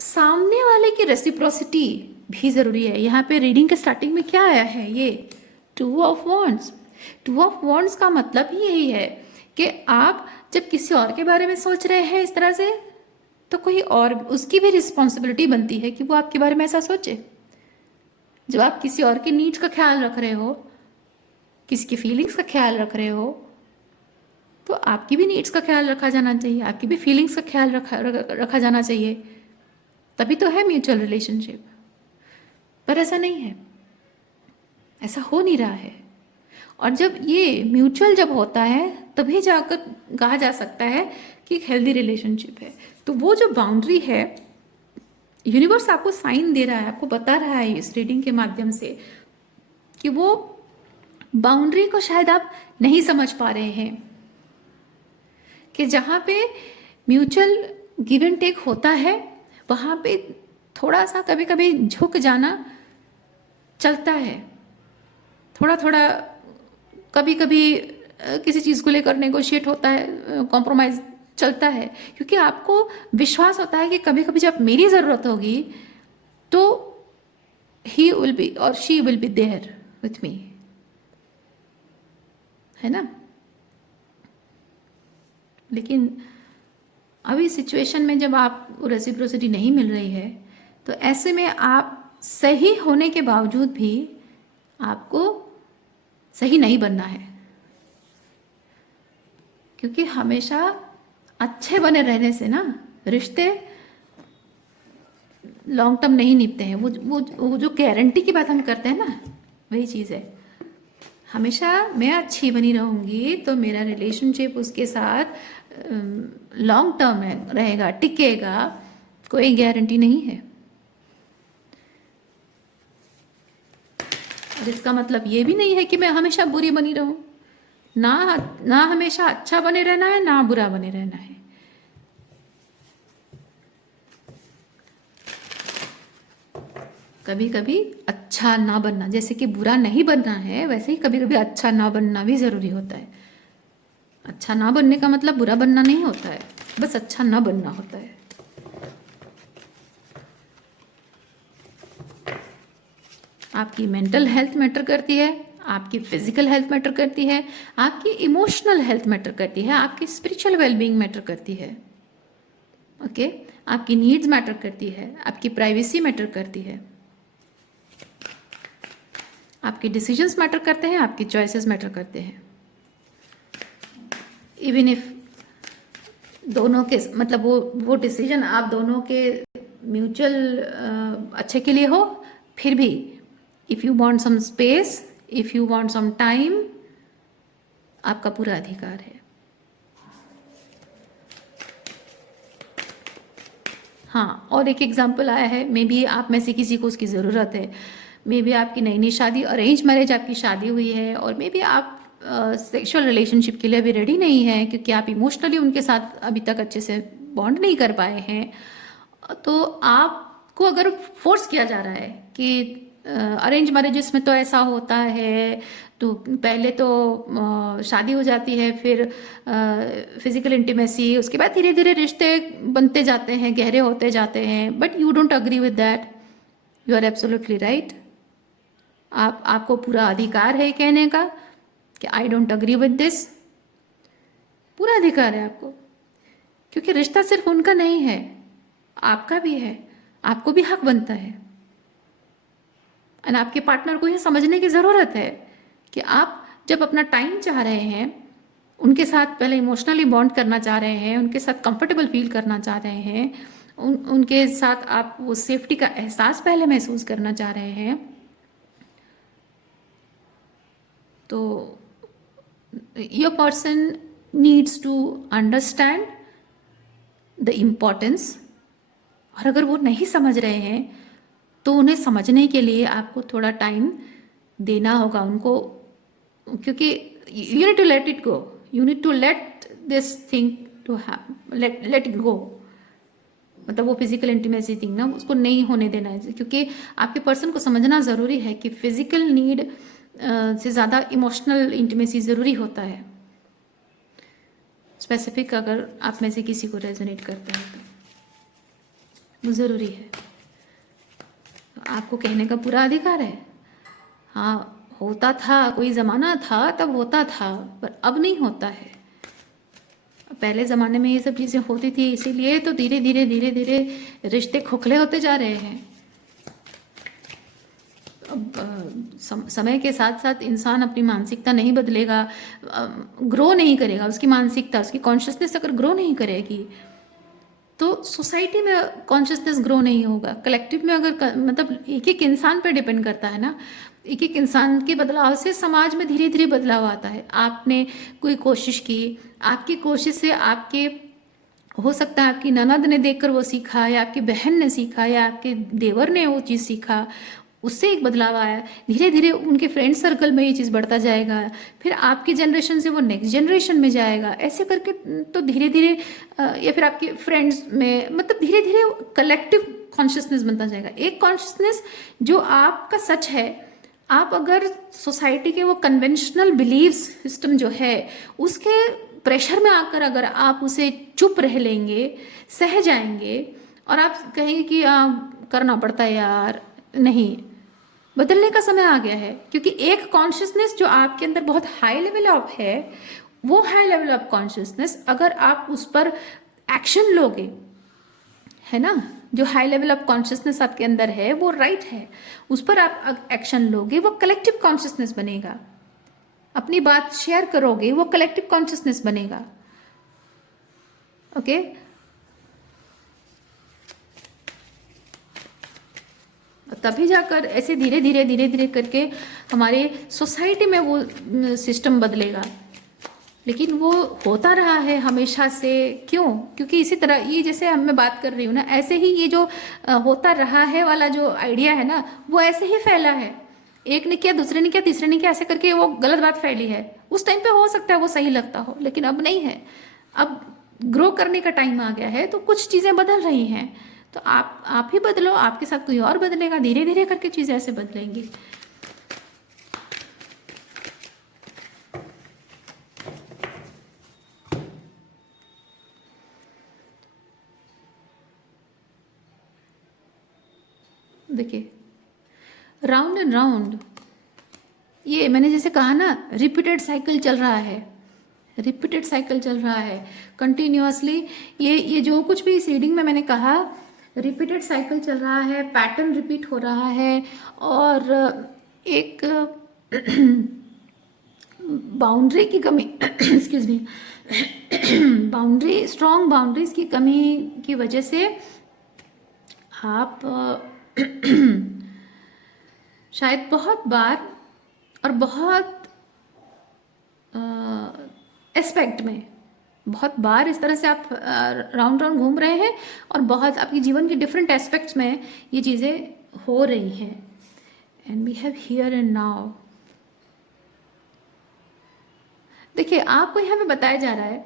सामने वाले की रेसिप्रोसिटी भी ज़रूरी है। यहाँ पे रीडिंग के स्टार्टिंग में क्या आया है, ये 2 ऑफ वॉन्ड्स। 2 ऑफ वॉन्ड्स का मतलब ही यही है कि आप जब किसी और के बारे में सोच रहे हैं इस तरह से, तो कोई और, उसकी भी रिस्पॉन्सिबिलिटी बनती है कि वो आपके बारे में ऐसा सोचे। जब आप किसी और की नीड्स का ख्याल रख रहे हो, किसी की फीलिंग्स का ख्याल रख रहे हो, तो आपकी भी नीड्स का ख्याल रखा जाना चाहिए, आपकी भी फीलिंग्स का ख्याल रखा जाना चाहिए, तभी तो है म्यूचुअल रिलेशनशिप। पर ऐसा नहीं है, ऐसा हो नहीं रहा है। और जब ये म्यूचुअल जब होता है तभी जाकर कहा जा सकता है कि एक हेल्दी रिलेशनशिप है। तो वो जो बाउंड्री है, यूनिवर्स आपको साइन दे रहा है, आपको बता रहा है इस रीडिंग के माध्यम से कि वो बाउंड्री को शायद आप नहीं समझ पा रहे हैं, कि जहाँ पे म्यूचुअल गिव एंड टेक होता है वहाँ पे थोड़ा सा कभी कभी झुक जाना चलता है, थोड़ा थोड़ा कभी कभी किसी चीज़ को लेकर नेगोशिएट होता है, कॉम्प्रोमाइज़ चलता है, क्योंकि आपको विश्वास होता है कि कभी कभी जब मेरी ज़रूरत होगी तो ही विल बी और she will be there with me, है ना। लेकिन अभी सिचुएशन में जब आप रेसिप्रोसिटी नहीं मिल रही है, तो ऐसे में आप सही होने के बावजूद भी आपको सही नहीं बनना है, क्योंकि हमेशा अच्छे बने रहने से ना रिश्ते लॉन्ग टर्म नहीं निभते हैं। वो जो गारंटी की बात हम करते हैं ना, वही चीज़ है। हमेशा मैं अच्छी बनी रहूँगी तो मेरा रिलेशनशिप उसके साथ लॉन्ग टर्म में रहेगा, टिकेगा, कोई गारंटी नहीं है। और इसका मतलब ये भी नहीं है कि मैं हमेशा बुरी बनी रहूं, ना हमेशा अच्छा बने रहना है, ना बुरा बने रहना है। कभी कभी अच्छा ना बनना, जैसे कि बुरा नहीं बनना है, वैसे ही कभी कभी अच्छा ना बनना भी ज़रूरी होता है। अच्छा ना बनने का मतलब बुरा बनना नहीं होता है, बस अच्छा ना बनना होता है। आपकी मेंटल हेल्थ मैटर करती है, आपकी फिजिकल हेल्थ मैटर करती है, आपकी इमोशनल हेल्थ मैटर करती है, आपकी स्पिरिचुअल वेलबींग मैटर करती है, ओके आपकी नीड्स मैटर करती है, आपकी प्राइवेसी मैटर करती है, आपके डिसीजंस मैटर करते हैं, आपकी चॉइसेस मैटर करते हैं। इवन इफ दोनों के मतलब वो डिसीजन आप दोनों के म्यूचुअल अच्छे के लिए हो, फिर भी if you want some space, if you want some time, आपका पूरा अधिकार है। हाँ, और एक एग्जांपल आया है, मे बी आप में से किसी को उसकी ज़रूरत है, मे बी आपकी नई नई शादी, अरेंज मैरिज आपकी शादी हुई है, और मे बी आप सेक्सुअल रिलेशनशिप के लिए अभी रेडी नहीं है क्योंकि आप इमोशनली उनके साथ अभी तक अच्छे से बॉन्ड नहीं कर पाए हैं। तो आपको अगर फोर्स किया जा रहा है कि अरेंज मैरिजेस में तो ऐसा होता है, तो पहले तो शादी हो जाती है, फिर फिजिकल इंटीमेसी, उसके बाद धीरे धीरे रिश्ते बनते जाते हैं, गहरे होते जाते हैं, but you don't agree with that, you are absolutely right. आपको पूरा अधिकार है कहने का कि I don't agree with this, पूरा अधिकार है आपको, क्योंकि रिश्ता सिर्फ उनका नहीं है, आपका भी है, आपको भी हक बनता है। एंड आपके पार्टनर को यह समझने की ज़रूरत है कि आप जब अपना टाइम चाह रहे हैं, उनके साथ पहले इमोशनली बॉन्ड करना चाह रहे हैं, उनके साथ कंफर्टेबल फील करना चाह रहे हैं, उनके साथ आप वो सेफ्टी का एहसास पहले महसूस करना चाह रहे हैं, तो your person needs to understand the importance. और अगर वो नहीं समझ रहे हैं तो उन्हें समझने के लिए आपको थोड़ा टाइम देना होगा उनको, क्योंकि you need to let it go, you need to let this thing to let it go. मतलब वो फिजिकल इंटीमेसी थिंग ना, उसको नहीं होने देना है, क्योंकि आपके पर्सन को समझना ज़रूरी है कि फिजिकल नीड से ज़्यादा इमोशनल इंटीमेसी ज़रूरी होता है। स्पेसिफिक अगर आप में से किसी को रेजोनेट करता है तो वो ज़रूरी है, आपको कहने का पूरा अधिकार है। हाँ, होता था, कोई ज़माना था तब होता था, पर अब नहीं होता है। पहले ज़माने में ये सब चीज़ें होती थी, इसीलिए तो धीरे धीरे रिश्ते खोखले होते जा रहे हैं। अब समय के साथ साथ इंसान अपनी मानसिकता नहीं बदलेगा, ग्रो नहीं करेगा, उसकी मानसिकता, उसकी कॉन्शियसनेस अगर ग्रो नहीं करेगी तो सोसाइटी में कॉन्शियसनेस ग्रो नहीं होगा। कलेक्टिव में अगर मतलब एक एक इंसान पर डिपेंड करता है ना, एक एक इंसान के बदलाव से समाज में धीरे धीरे बदलाव आता है। आपने कोई कोशिश की, आपकी कोशिश से आपके, हो सकता है आपकी ननद ने देखकर वो सीखा, या आपकी बहन ने सीखा, या आपके देवर ने वो चीज़ सीखा, उससे एक बदलाव आया। धीरे धीरे उनके फ्रेंड सर्कल में ये चीज़ बढ़ता जाएगा, फिर आपकी जनरेशन से वो नेक्स्ट जनरेशन में जाएगा, ऐसे करके तो धीरे धीरे या फिर आपके फ्रेंड्स में, मतलब धीरे धीरे कलेक्टिव कॉन्शियसनेस बनता जाएगा। एक कॉन्शियसनेस जो आपका सच है, आप अगर सोसाइटी के वो कन्वेंशनल बिलीव सिस्टम जो है उसके प्रेशर में आकर अगर आप उसे चुप रह लेंगे, सह जाएंगे, और आप कहेंगे कि करना पड़ता है यार, नहीं, बदलने का समय आ गया है। क्योंकि एक कॉन्शियसनेस जो आपके अंदर बहुत हाई लेवल ऑफ है, वो हाई लेवल ऑफ कॉन्शियसनेस अगर आप उस पर एक्शन लोगे, है ना, जो हाई लेवल ऑफ कॉन्शियसनेस आपके अंदर है वो राइट है, उस पर आप एक्शन लोगे, वो कलेक्टिव कॉन्शियसनेस बनेगा। अपनी बात शेयर करोगे, वो कलेक्टिव कॉन्शियसनेस बनेगा। ओके, तभी जाकर ऐसे धीरे धीरे करके हमारे सोसाइटी में वो सिस्टम बदलेगा। लेकिन वो होता रहा है हमेशा से, क्यों? क्योंकि इसी तरह ये जैसे मैं बात कर रही हूँ ना, ऐसे ही ये जो होता रहा है वाला जो आइडिया है ना, वो ऐसे ही फैला है। एक ने किया, दूसरे ने किया, तीसरे ने किया, ऐसे करके वो गलत बात फैली है। उस टाइम पे हो सकता है वो सही लगता हो, लेकिन अब नहीं है। अब ग्रो करने का टाइम आ गया है, तो कुछ चीज़ें बदल रही हैं। तो आप ही बदलो, आपके साथ कोई और बदलेगा, धीरे धीरे करके चीज़ें ऐसे बदलेंगी। देखिए, राउंड एंड राउंड, ये मैंने जैसे कहा ना, रिपीटेड साइकिल चल रहा है, रिपीटेड साइकिल चल रहा है कंटिन्यूअसली। ये जो कुछ भी सीडिंग में मैंने कहा, रिपीटेड साइकिल चल रहा है, पैटर्न रिपीट हो रहा है, और एक बाउंड्री की कमी excuse me boundary, strong boundaries की कमी की वजह से आप शायद बहुत बार और बहुत एस्पेक्ट में बहुत बार इस तरह से आप राउंड राउंड घूम रहे हैं और बहुत आपके जीवन के डिफरेंट एस्पेक्ट्स में ये चीज़ें हो रही हैं। And we have here and now. देखिए, आपको यहाँ पे बताया जा रहा है,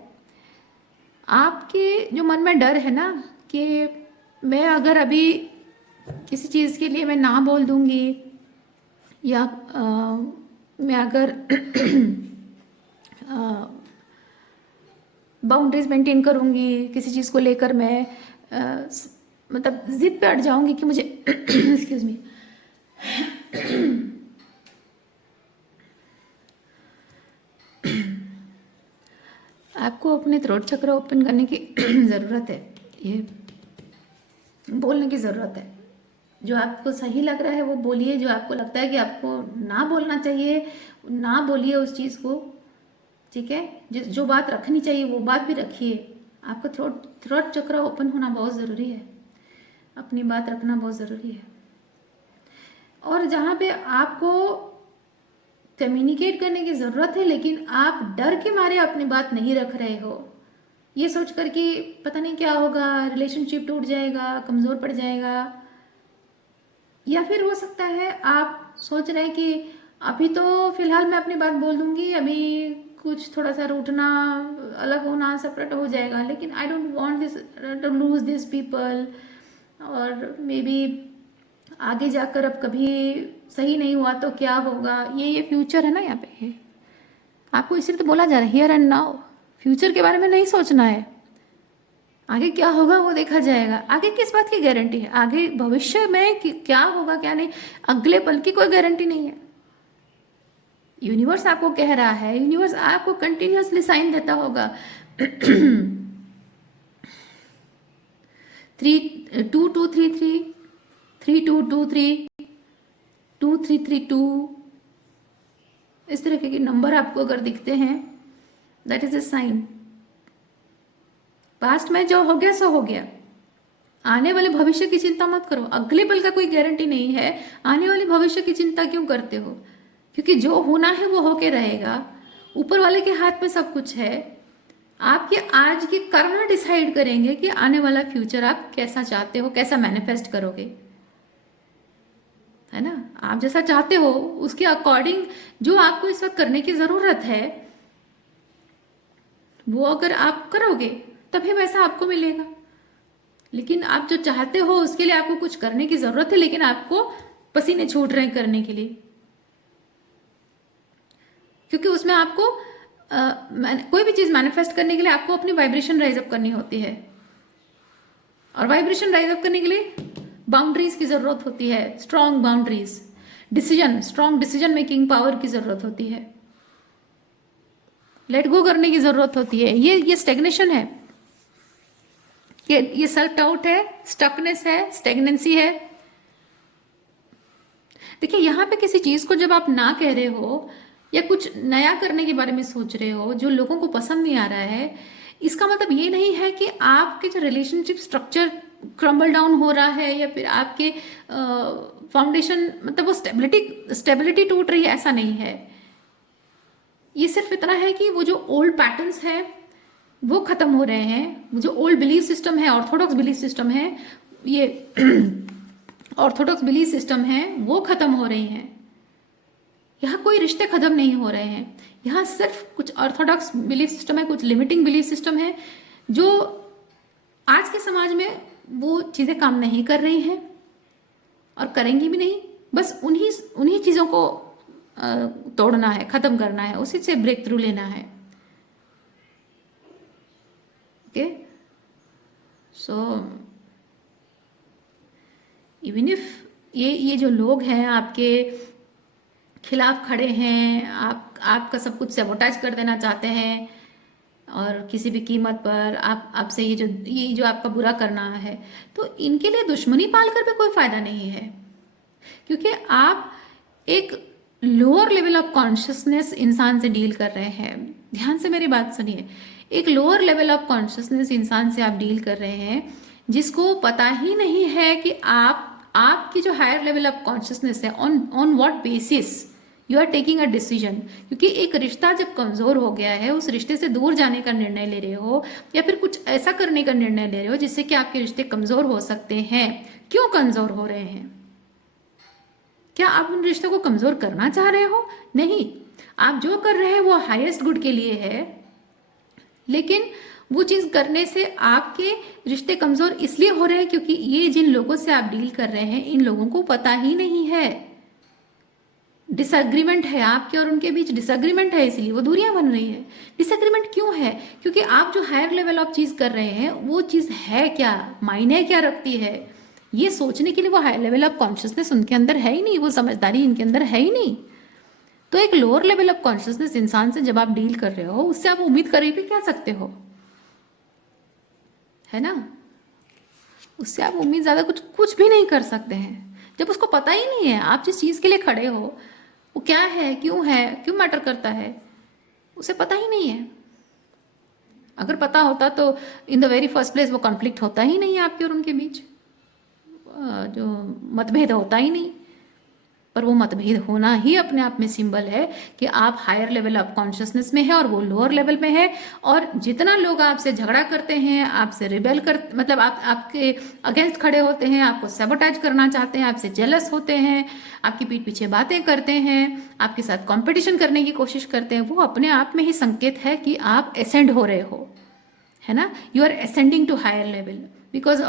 आपके जो मन में डर है ना कि मैं अगर अभी किसी चीज़ के लिए मैं ना बोल दूंगी, या मैं अगर बाउंड्रीज मेंटेन करूंगी किसी चीज़ को लेकर, मैं मतलब जिद पे अड़ जाऊंगी कि मुझे एक्सक्यूज मी, आपको अपने थ्रोट चक्र ओपन करने की ज़रूरत है, ये बोलने की ज़रूरत है। जो आपको सही लग रहा है वो बोलिए, जो आपको लगता है कि आपको ना बोलना चाहिए ना बोलिए उस चीज़ को, ठीक है। जो बात रखनी चाहिए वो बात भी रखिए। आपका थ्रोट चक्र ओपन होना बहुत ज़रूरी है, अपनी बात रखना बहुत ज़रूरी है। और जहाँ पे आपको कम्युनिकेट करने की ज़रूरत है लेकिन आप डर के मारे अपनी बात नहीं रख रहे हो, ये सोच कर कि पता नहीं क्या होगा, रिलेशनशिप टूट जाएगा, कमज़ोर पड़ जाएगा, या फिर हो सकता है आप सोच रहे हैं कि अभी तो फिलहाल मैं अपनी बात बोल दूंगी, अभी कुछ थोड़ा सा रूठना, अलग होना, सेपरेट हो जाएगा, लेकिन I don't want this to lose this people, और मे बी आगे जाकर अब कभी सही नहीं हुआ तो क्या होगा। ये फ्यूचर है ना यहाँ पे, आपको इसलिए तो बोला जा रहा है हियर एंड नाउ। फ्यूचर के बारे में नहीं सोचना है, आगे क्या होगा वो देखा जाएगा। आगे किस बात की गारंटी है, आगे भविष्य में क्या होगा क्या नहीं, अगले पल की कोई गारंटी नहीं है। यूनिवर्स आपको कह रहा है, यूनिवर्स आपको कंटिन्यूअसली साइन देता होगा 3233 3223 2332, इस तरह के नंबर आपको अगर दिखते हैं, that is a sign. Past में जो हो गया सो हो गया, आने वाले भविष्य की चिंता मत करो। अगले पल का कोई गारंटी नहीं है, आने वाले भविष्य की चिंता क्यों करते हो, क्योंकि जो होना है वो होके रहेगा। ऊपर वाले के हाथ में सब कुछ है। आपके आज के कर्म डिसाइड करेंगे कि आने वाला फ्यूचर आप कैसा चाहते हो, कैसा मैनिफेस्ट करोगे, है ना। आप जैसा चाहते हो उसके अकॉर्डिंग जो आपको इस वक्त करने की जरूरत है वो अगर आप करोगे तभी वैसा आपको मिलेगा। लेकिन आप जो चाहते हो उसके लिए आपको कुछ करने की जरूरत है, लेकिन आपको पसीने छूट रहे हैं करने के लिए, क्योंकि उसमें आपको कोई भी चीज मैनिफेस्ट करने के लिए आपको अपनी वाइब्रेशन राइज अप करनी होती है, और वाइब्रेशन राइज अप करने के लिए बाउंड्रीज की जरूरत होती है, strong boundaries, strong decision making power की जरूरत होती है, लेट गो करने की जरूरत होती है। ये स्टेग्नेशन है, ये सेल्फ डाउट है, स्टकनेस है, स्टेग्नेंसी है। देखिए, यहां पे किसी चीज को जब आप ना कह रहे हो या कुछ नया करने के बारे में सोच रहे हो जो लोगों को पसंद नहीं आ रहा है, इसका मतलब ये नहीं है कि आपके जो रिलेशनशिप स्ट्रक्चर क्रम्बल डाउन हो रहा है या फिर आपके फाउंडेशन मतलब वो स्टेबिलिटी टूट रही है, ऐसा नहीं है। ये सिर्फ इतना है कि वो जो ओल्ड पैटर्न्स हैं वो खत्म हो रहे हैं, वो जो ओल्ड बिलीफ सिस्टम है, ऑर्थोडॉक्स बिलीफ सिस्टम है, ये ऑर्थोडॉक्स बिलीफ सिस्टम है वो खत्म हो रही हैं। यहाँ कोई रिश्ते खत्म नहीं हो रहे हैं, यहाँ सिर्फ कुछ ऑर्थोडॉक्स बिलीफ सिस्टम है, कुछ लिमिटिंग बिलीफ सिस्टम है जो आज के समाज में वो चीज़ें काम नहीं कर रही हैं और करेंगी भी नहीं। बस उन्हीं चीज़ों को तोड़ना है, खत्म करना है, उसी से ब्रेक थ्रू लेना है। ओके, सो इवन इफ ये जो लोग हैं आपके खिलाफ खड़े हैं, आपका सब कुछ सैबोटाज कर देना चाहते हैं और किसी भी कीमत पर आपसे ये जो आपका बुरा करना है, तो इनके लिए दुश्मनी पालकर भी कोई फायदा नहीं है, क्योंकि आप एक लोअर लेवल ऑफ कॉन्शियसनेस इंसान से डील कर रहे हैं। ध्यान से मेरी बात सुनिए, एक लोअर लेवल ऑफ कॉन्शियसनेस इंसान से आप डील कर रहे हैं जिसको पता ही नहीं है कि आपकी जो हायर लेवल ऑफ कॉन्शियसनेस है on what basis you are taking a decision, क्योंकि एक रिश्ता जब कमज़ोर हो गया है, उस रिश्ते से दूर जाने का निर्णय ले रहे हो या फिर कुछ ऐसा करने का निर्णय ले रहे हो जिससे कि आपके रिश्ते कमज़ोर हो सकते हैं। क्यों कमज़ोर हो रहे हैं? क्या आप उन रिश्तों को कमज़ोर करना चाह रहे हो? नहीं, आप जो कर रहे हैं वो हाईएस्ट गुड के लिए है, लेकिन वो चीज़ करने से आपके रिश्ते कमज़ोर इसलिए हो रहे हैं क्योंकि ये जिन लोगों से आप डील कर रहे हैं इन लोगों को पता ही नहीं है। डिसएग्रीमेंट है आपके और उनके बीच, डिसएग्रीमेंट है, इसलिए वो दूरियां बन रही है। डिसएग्रीमेंट क्यों है? क्योंकि आप जो हायर लेवल ऑफ चीज़ कर रहे हैं वो चीज़ है क्या, मायने क्या रखती है, ये सोचने के लिए वो हायर लेवल ऑफ कॉन्शियसनेस उनके अंदर है ही नहीं, वो समझदारी इनके अंदर है ही नहीं। तो एक लोअर लेवल ऑफ कॉन्शियसनेस इंसान से जब आप डील कर रहे हो उससे आप उम्मीद कर भी क्या सकते हो, है ना? उससे आप उम्मीद ज़्यादा कुछ भी नहीं कर सकते हैं जब उसको पता ही नहीं है आप जिस चीज़ के लिए खड़े हो वो क्या है, क्यों मैटर करता है, उसे पता ही नहीं है। अगर पता होता तो in the very first place वो कॉन्फ्लिक्ट होता ही नहीं है आपके और उनके बीच, जो मतभेद होता ही नहीं। पर वो मतभेद होना ही अपने आप में सिंबल है कि आप हायर लेवल ऑफ कॉन्शियसनेस में है और वो लोअर लेवल में है। और जितना लोग आपसे झगड़ा करते हैं, आपसे रिबेल कर मतलब आपके अगेंस्ट खड़े होते हैं, आपको सैबोटाइज करना चाहते हैं, आपसे जेलस होते हैं, आपकी पीठ पीछे बातें करते हैं, आपके साथ कंपटीशन करने की कोशिश करते हैं, वो अपने आप में ही संकेत है कि आप एसेंड हो रहे हो, है ना? You are ascending to higher level because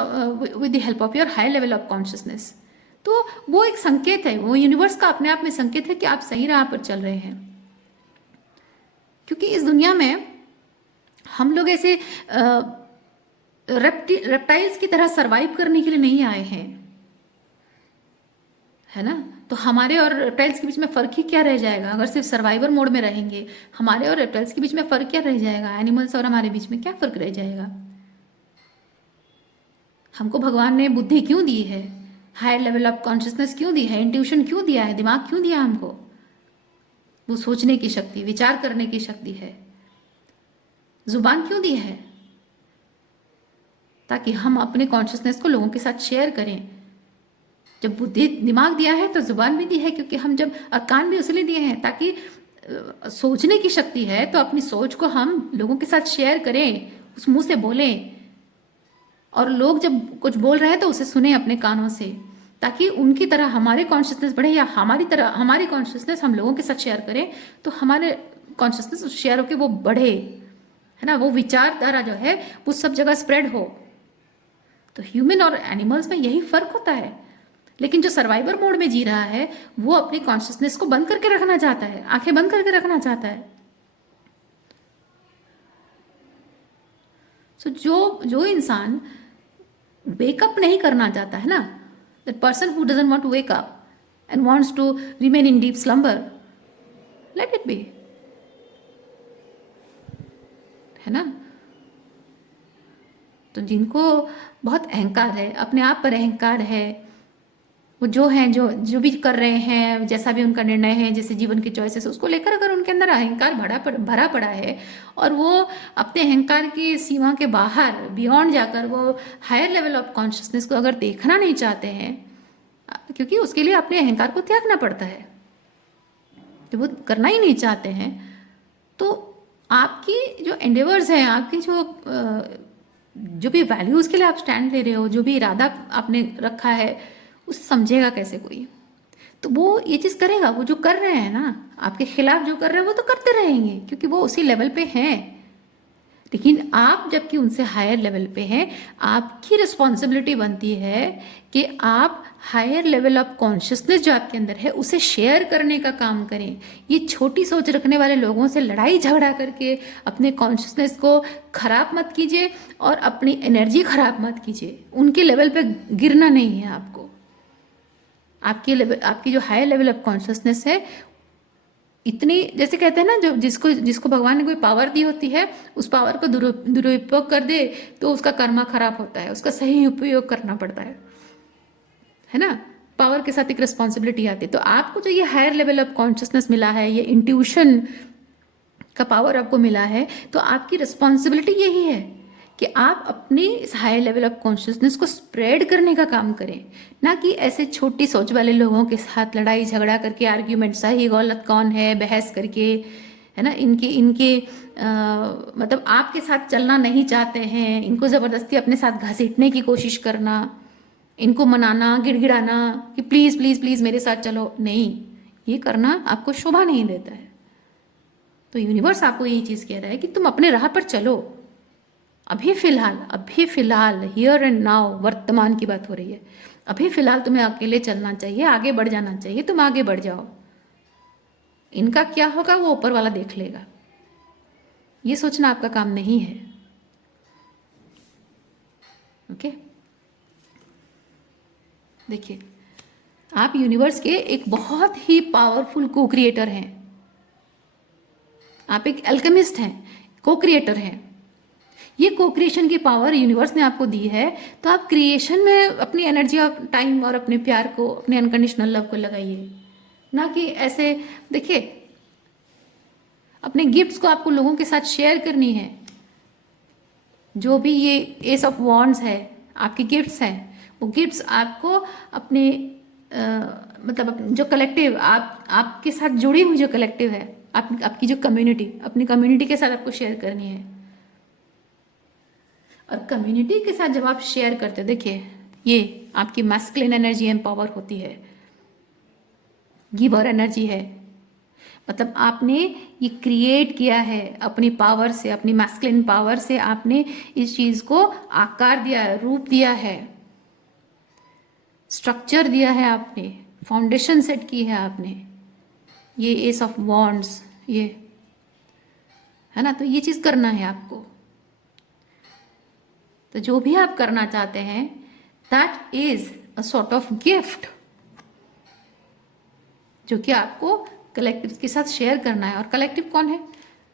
with the help of your higher level of consciousness. तो वो एक संकेत है, वो यूनिवर्स का अपने आप में संकेत है कि आप सही राह पर चल रहे हैं। क्योंकि इस दुनिया में हम लोग ऐसे रेप्टाइल्स की तरह सरवाइव करने के लिए नहीं आए हैं, है ना? तो हमारे और रेप्टाइल्स के बीच में फ़र्क ही क्या रह जाएगा? अगर सिर्फ सर्वाइवर मोड में रहेंगे, हमारे और रेप्टाइल्स के बीच में फ़र्क क्या रह जाएगा? एनिमल्स और हमारे बीच में क्या फ़र्क रह जाएगा? हमको भगवान ने बुद्धि क्यों दी है, हायर लेवल ऑफ कॉन्शियसनेस क्यों दी है, इंट्यूशन क्यों दिया है, दिमाग क्यों दिया हमको? वो सोचने की शक्ति, विचार करने की शक्ति है। जुबान क्यों दी है? ताकि हम अपने कॉन्शियसनेस को लोगों के साथ शेयर करें। जब बुद्धि दिमाग दिया है तो जुबान भी दी है, क्योंकि हम जब कान भी उसलिए दिए हैं ताकि सोचने की शक्ति है तो अपनी सोच को हम लोगों के साथ शेयर करें, उस मुंह से बोलें, और लोग जब कुछ बोल रहे हैं तो उसे सुने अपने कानों से, ताकि उनकी तरह हमारे कॉन्शियसनेस बढ़े या हमारी तरह हमारी कॉन्शियसनेस हम लोगों के साथ शेयर करें तो हमारे कॉन्शियसनेस शेयर होकर वो बढ़े, है ना? वो विचारधारा जो है वो सब जगह स्प्रेड हो। तो ह्यूमन और एनिमल्स में यही फर्क होता है। लेकिन जो सर्वाइवर मोड में जी रहा है वो अपनी कॉन्शियसनेस को बंद करके रखना चाहता है, आंखें बंद करके रखना चाहता है। तो जो इंसान वेकअप नहीं करना चाहता है ना, that person who doesn't want to wake up and wants to remain in deep slumber, let it be, है ना? तो जिनको बहुत अहंकार है, अपने आप पर अहंकार है, वो जो हैं जो भी कर रहे हैं, जैसा भी उनका निर्णय है, जैसे जीवन के चॉइसेस, उसको लेकर अगर उनके अंदर अहंकार भरा पड़ा है और वो अपने अहंकार की सीमा के बाहर बियॉन्ड जाकर वो हायर लेवल ऑफ कॉन्शियसनेस को अगर देखना नहीं चाहते हैं, क्योंकि उसके लिए अपने अहंकार को त्यागना पड़ता है, तो वो करना ही नहीं चाहते हैं, तो आपकी जो एंडेवर्स हैं, आपकी जो भी वैल्यूज़ के लिए आप स्टैंड ले रहे हो, जो भी इरादा आपने रखा है, उसे समझेगा कैसे कोई? तो वो ये चीज़ करेगा, वो जो कर रहे हैं ना आपके खिलाफ जो कर रहे हैं वो तो करते रहेंगे क्योंकि वो उसी लेवल पे हैं। लेकिन आप जबकि उनसे हायर लेवल पे हैं, आपकी रिस्पॉन्सिबिलिटी बनती है कि आप हायर लेवल ऑफ कॉन्शियसनेस जो आपके अंदर है उसे शेयर करने का काम करें। ये छोटी सोच रखने वाले लोगों से लड़ाई झगड़ा करके अपने कॉन्शियसनेस को खराब मत कीजिए और अपनी एनर्जी खराब मत कीजिए। उनके लेवल पे गिरना नहीं है आपको। आपकी जो हायर लेवल ऑफ कॉन्शियसनेस है, इतनी, जैसे कहते हैं ना, जो जिसको भगवान ने कोई पावर दी होती है उस पावर को दुरुपयोग कर दे तो उसका कर्मा खराब होता है, उसका सही उपयोग करना पड़ता है ना? पावर के साथ एक रिस्पॉन्सिबिलिटी आती है। तो आपको जो ये हायर लेवल ऑफ कॉन्शियसनेस मिला है, ये इंट्यूशन का पावर आपको मिला है, तो आपकी रिस्पॉन्सिबिलिटी यही है कि आप अपने इस हाई लेवल ऑफ कॉन्शियसनेस को स्प्रेड करने का काम करें, ना कि ऐसे छोटी सोच वाले लोगों के साथ लड़ाई झगड़ा करके, आर्ग्यूमेंट, सही गलत कौन है, बहस करके, है ना, इनके इनके मतलब आपके साथ चलना नहीं चाहते हैं, इनको ज़बरदस्ती अपने साथ घसीटने की कोशिश करना, इनको मनाना, गिड़गिड़ाना कि प्लीज़ प्लीज़ प्लीज़ मेरे साथ चलो, नहीं, ये करना आपको शोभा नहीं देता है। तो यूनिवर्स आपको यही चीज़ कह रहा है कि तुम अपने राह पर चलो। अभी फिलहाल हियर एंड नाउ, वर्तमान की बात हो रही है। अभी फिलहाल तुम्हें अकेले चलना चाहिए, आगे बढ़ जाना चाहिए, तुम आगे बढ़ जाओ। इनका क्या होगा वो ऊपर वाला देख लेगा, ये सोचना आपका काम नहीं है। ओके, देखिए, आप यूनिवर्स के एक बहुत ही पावरफुल को क्रिएटर हैं। आप एक अल्केमिस्ट हैं, को क्रिएटर हैं। ये को क्रिएशन की पावर यूनिवर्स ने आपको दी है, तो आप क्रिएशन में अपनी एनर्जी और टाइम और अपने प्यार को, अपने अनकंडीशनल लव को लगाइए, ना कि ऐसे। देखिए, अपने गिफ्ट्स को आपको लोगों के साथ शेयर करनी है। जो भी ये एस ऑफ वॉन्ड्स है, आपके गिफ्ट्स हैं, वो गिफ्ट्स आपको अपने मतलब जो कलेक्टिव, आपके साथ जुड़ी हुई जो कलेक्टिव है, आपकी जो कम्युनिटी, अपनी कम्युनिटी के साथ आपको शेयर करनी है। और कम्युनिटी के साथ जब आप शेयर करते हो, देखिए, ये आपकी मैस्कुलिन एनर्जी एम्पावर होती है, गिवर एनर्जी है। मतलब आपने ये क्रिएट किया है अपनी पावर से, अपनी मैस्कुलिन पावर से आपने इस चीज़ को आकार दिया है, रूप दिया है, स्ट्रक्चर दिया है, आपने फाउंडेशन सेट की है आपने। ये एस ऑफ वॉन्ड्स, ये है ना, तो ये चीज़ करना है आपको। तो जो भी आप करना चाहते हैं, that is a sort of gift, जो कि आपको कलेक्टिव के साथ शेयर करना है। और कलेक्टिव कौन है?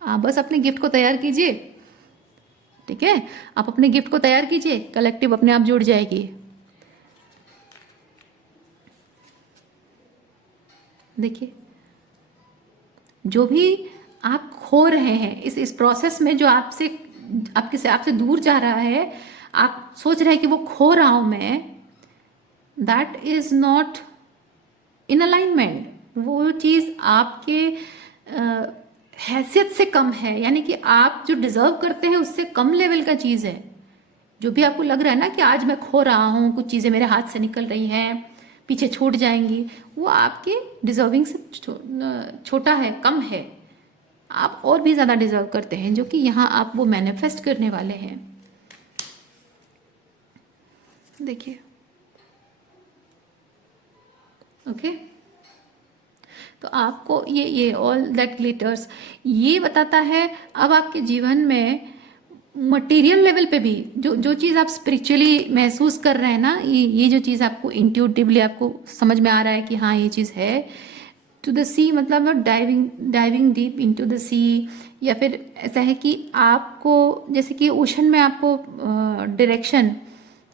आप बस अपने गिफ्ट को तैयार कीजिए, ठीक है, आप अपने गिफ्ट को तैयार कीजिए, कलेक्टिव अपने आप जुड़ जाएगी। देखिए, जो भी आप खो रहे हैं इस प्रोसेस में, जो आपसे दूर जा रहा है, आप सोच रहे हैं कि वो खो रहा हूं मैं, that is not in alignment. वो चीज़ आपके हैसियत से कम है, यानी कि आप जो डिजर्व करते हैं उससे कम लेवल का चीज़ है। जो भी आपको लग रहा है ना कि आज मैं खो रहा हूँ, कुछ चीज़ें मेरे हाथ से निकल रही हैं, पीछे छूट जाएंगी, वो आपके डिजर्विंग से छोटा है, कम है। आप और भी ज़्यादा डिजर्व करते हैं, जो कि यहाँ आप वो मैनिफेस्ट करने वाले हैं। देखिए, ओके, तो आपको ये ऑल दैट ग्लिटर्स ये बताता है अब आपके जीवन में मटेरियल लेवल पे भी जो चीज़ आप स्पिरिचुअली महसूस कर रहे हैं ना, ये जो चीज़ आपको इंट्यूटिवली आपको समझ में आ रहा है कि हाँ ये चीज़ है। टू द सी मतलब not diving deep into the sea, या फिर ऐसा है कि आपको जैसे कि ओशन में आपको डायरेक्शन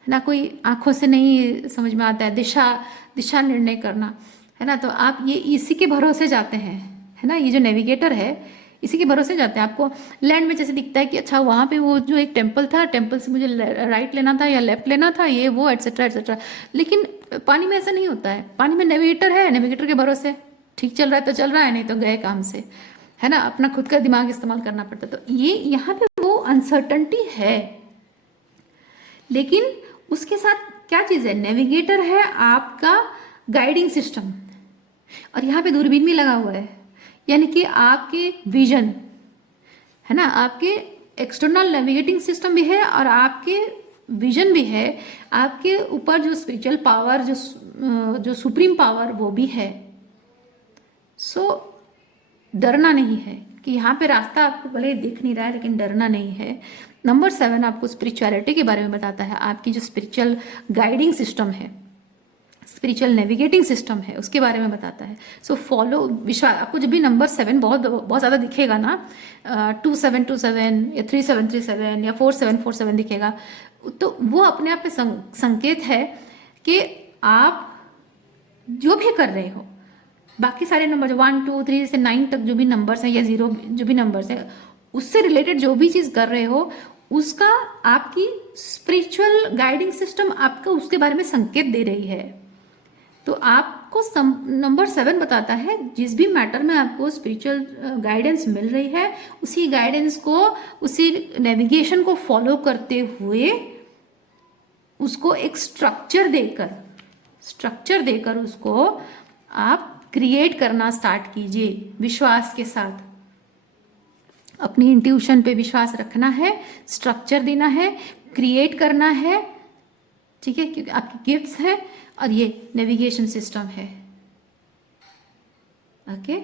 ना कोई आंखों से नहीं समझ में आता है, दिशा निर्णय करना, है ना, तो आप ये इसी के भरोसे जाते हैं, है ना, ये जो नेविगेटर है इसी के भरोसे जाते हैं। आपको लैंड में जैसे दिखता है कि अच्छा वहाँ पे वो जो एक टेम्पल था, टेम्पल से मुझे राइट लेना था या लेफ्ट लेना था, ये वो एटसेट्रा एटसेट्रा। लेकिन पानी में ऐसा नहीं होता है। पानी में नेविगेटर है, नेविगेटर के भरोसे ठीक चल रहा है तो चल रहा है, नहीं तो गए काम से, है ना, अपना खुद का दिमाग इस्तेमाल करना पड़ता। तो ये यहाँ पे वो अनसर्टनिटी है, लेकिन उसके साथ क्या चीज़ है? नेविगेटर है आपका गाइडिंग सिस्टम, और यहाँ पे दूरबीन भी लगा हुआ है, यानी कि आपके विजन, है ना, आपके एक्सटर्नल नेविगेटिंग सिस्टम भी है और आपके विजन भी है, आपके ऊपर जो स्पिरिचुअल पावर, जो सुप्रीम पावर वो भी है। सो डरना नहीं है कि यहाँ पे रास्ता आपको भले दिख नहीं रहा है, लेकिन डरना नहीं है। नंबर 7 आपको स्पिरिचुअलिटी के बारे में बताता है, आपकी जो स्पिरिचुअल गाइडिंग सिस्टम है, स्पिरिचुअल नेविगेटिंग सिस्टम है, उसके बारे में बताता है। सो फॉलो विश्वास। आपको जब भी नंबर 7 बहुत ज़्यादा दिखेगा ना, 2727 या 3737 या 4747 दिखेगा, तो वो अपने आप में संकेत है कि आप जो भी कर रहे हो, बाकी सारे नंबर जो 1 2 3 से 9 तक जो भी नंबर्स हैं या 0 जो भी नंबर्स हैं, उससे रिलेटेड जो भी चीज़ कर रहे हो, उसका आपकी स्पिरिचुअल गाइडिंग सिस्टम आपको उसके बारे में संकेत दे रही है। तो आपको नंबर 7 बताता है जिस भी मैटर में आपको स्पिरिचुअल गाइडेंस मिल रही है, उसी गाइडेंस को, उसी नेविगेशन को फॉलो करते हुए उसको एक स्ट्रक्चर देकर उसको आप क्रिएट करना स्टार्ट कीजिए विश्वास के साथ। अपनी इंट्यूशन पे विश्वास रखना है, स्ट्रक्चर देना है, क्रिएट करना है, ठीक है, क्योंकि आपकी गिफ्ट्स हैं और ये नेविगेशन सिस्टम है। ओके,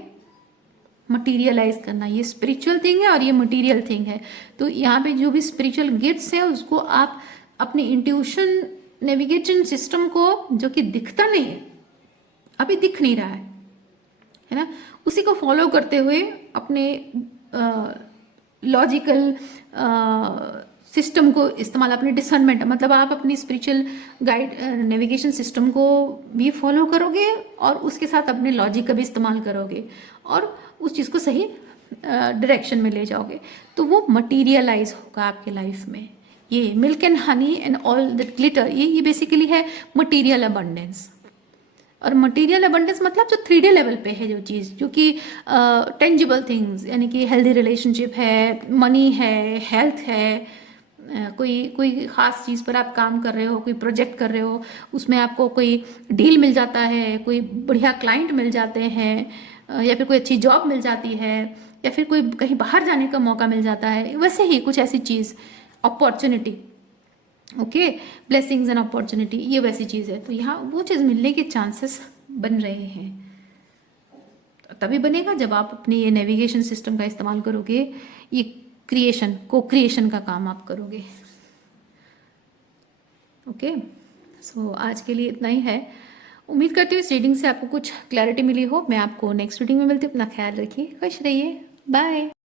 मटीरियलाइज करना, ये स्पिरिचुअल थिंग है और ये मटीरियल थिंग है। तो यहाँ पे जो भी स्पिरिचुअल गिफ्ट्स हैं उसको आप अपनी इंट्यूशन नेविगेशन सिस्टम को, जो कि दिखता नहीं है, अभी दिख नहीं रहा है ना, उसी को फॉलो करते हुए अपने लॉजिकल सिस्टम को इस्तेमाल, अपने डिसर्नमेंट, मतलब आप अपनी स्पिरिचुअल गाइड नेविगेशन सिस्टम को भी फॉलो करोगे और उसके साथ अपने लॉजिक का भी इस्तेमाल करोगे और उस चीज़ को सही डायरेक्शन में ले जाओगे, तो वो मटीरियलाइज होगा आपके लाइफ में। ये milk and honey and all that glitter, ये बेसिकली है मटीरियल अबंडेंस। और मटेरियल अबंडेंस मतलब जो 3D लेवल पे है, जो चीज़ जो कि टेंजिबल थिंग्स, यानी कि हेल्दी रिलेशनशिप है, मनी है, हेल्थ है, कोई ख़ास चीज़ पर आप काम कर रहे हो, कोई प्रोजेक्ट कर रहे हो, उसमें आपको कोई डील मिल जाता है, कोई बढ़िया क्लाइंट मिल जाते हैं, या फिर कोई अच्छी जॉब मिल जाती है, या फिर कोई कहीं बाहर जाने का मौका मिल जाता है, वैसे ही कुछ ऐसी चीज़, opportunity, okay, blessings and opportunity, ये वैसी चीज़ है। तो यहाँ वो चीज़ मिलने के चांसेस बन रहे हैं। तभी बनेगा जब आप अपने ये नेविगेशन सिस्टम का इस्तेमाल करोगे, ये क्रिएशन, को क्रिएशन का काम आप करोगे। ओके, सो आज के लिए इतना ही है। उम्मीद करती हूँ इस रीडिंग से आपको कुछ क्लैरिटी मिली हो। मैं आपको नेक्स्ट रीडिंग में मिलती हूँ। अपना ख्याल रखिए, खुश रहिए, बाय।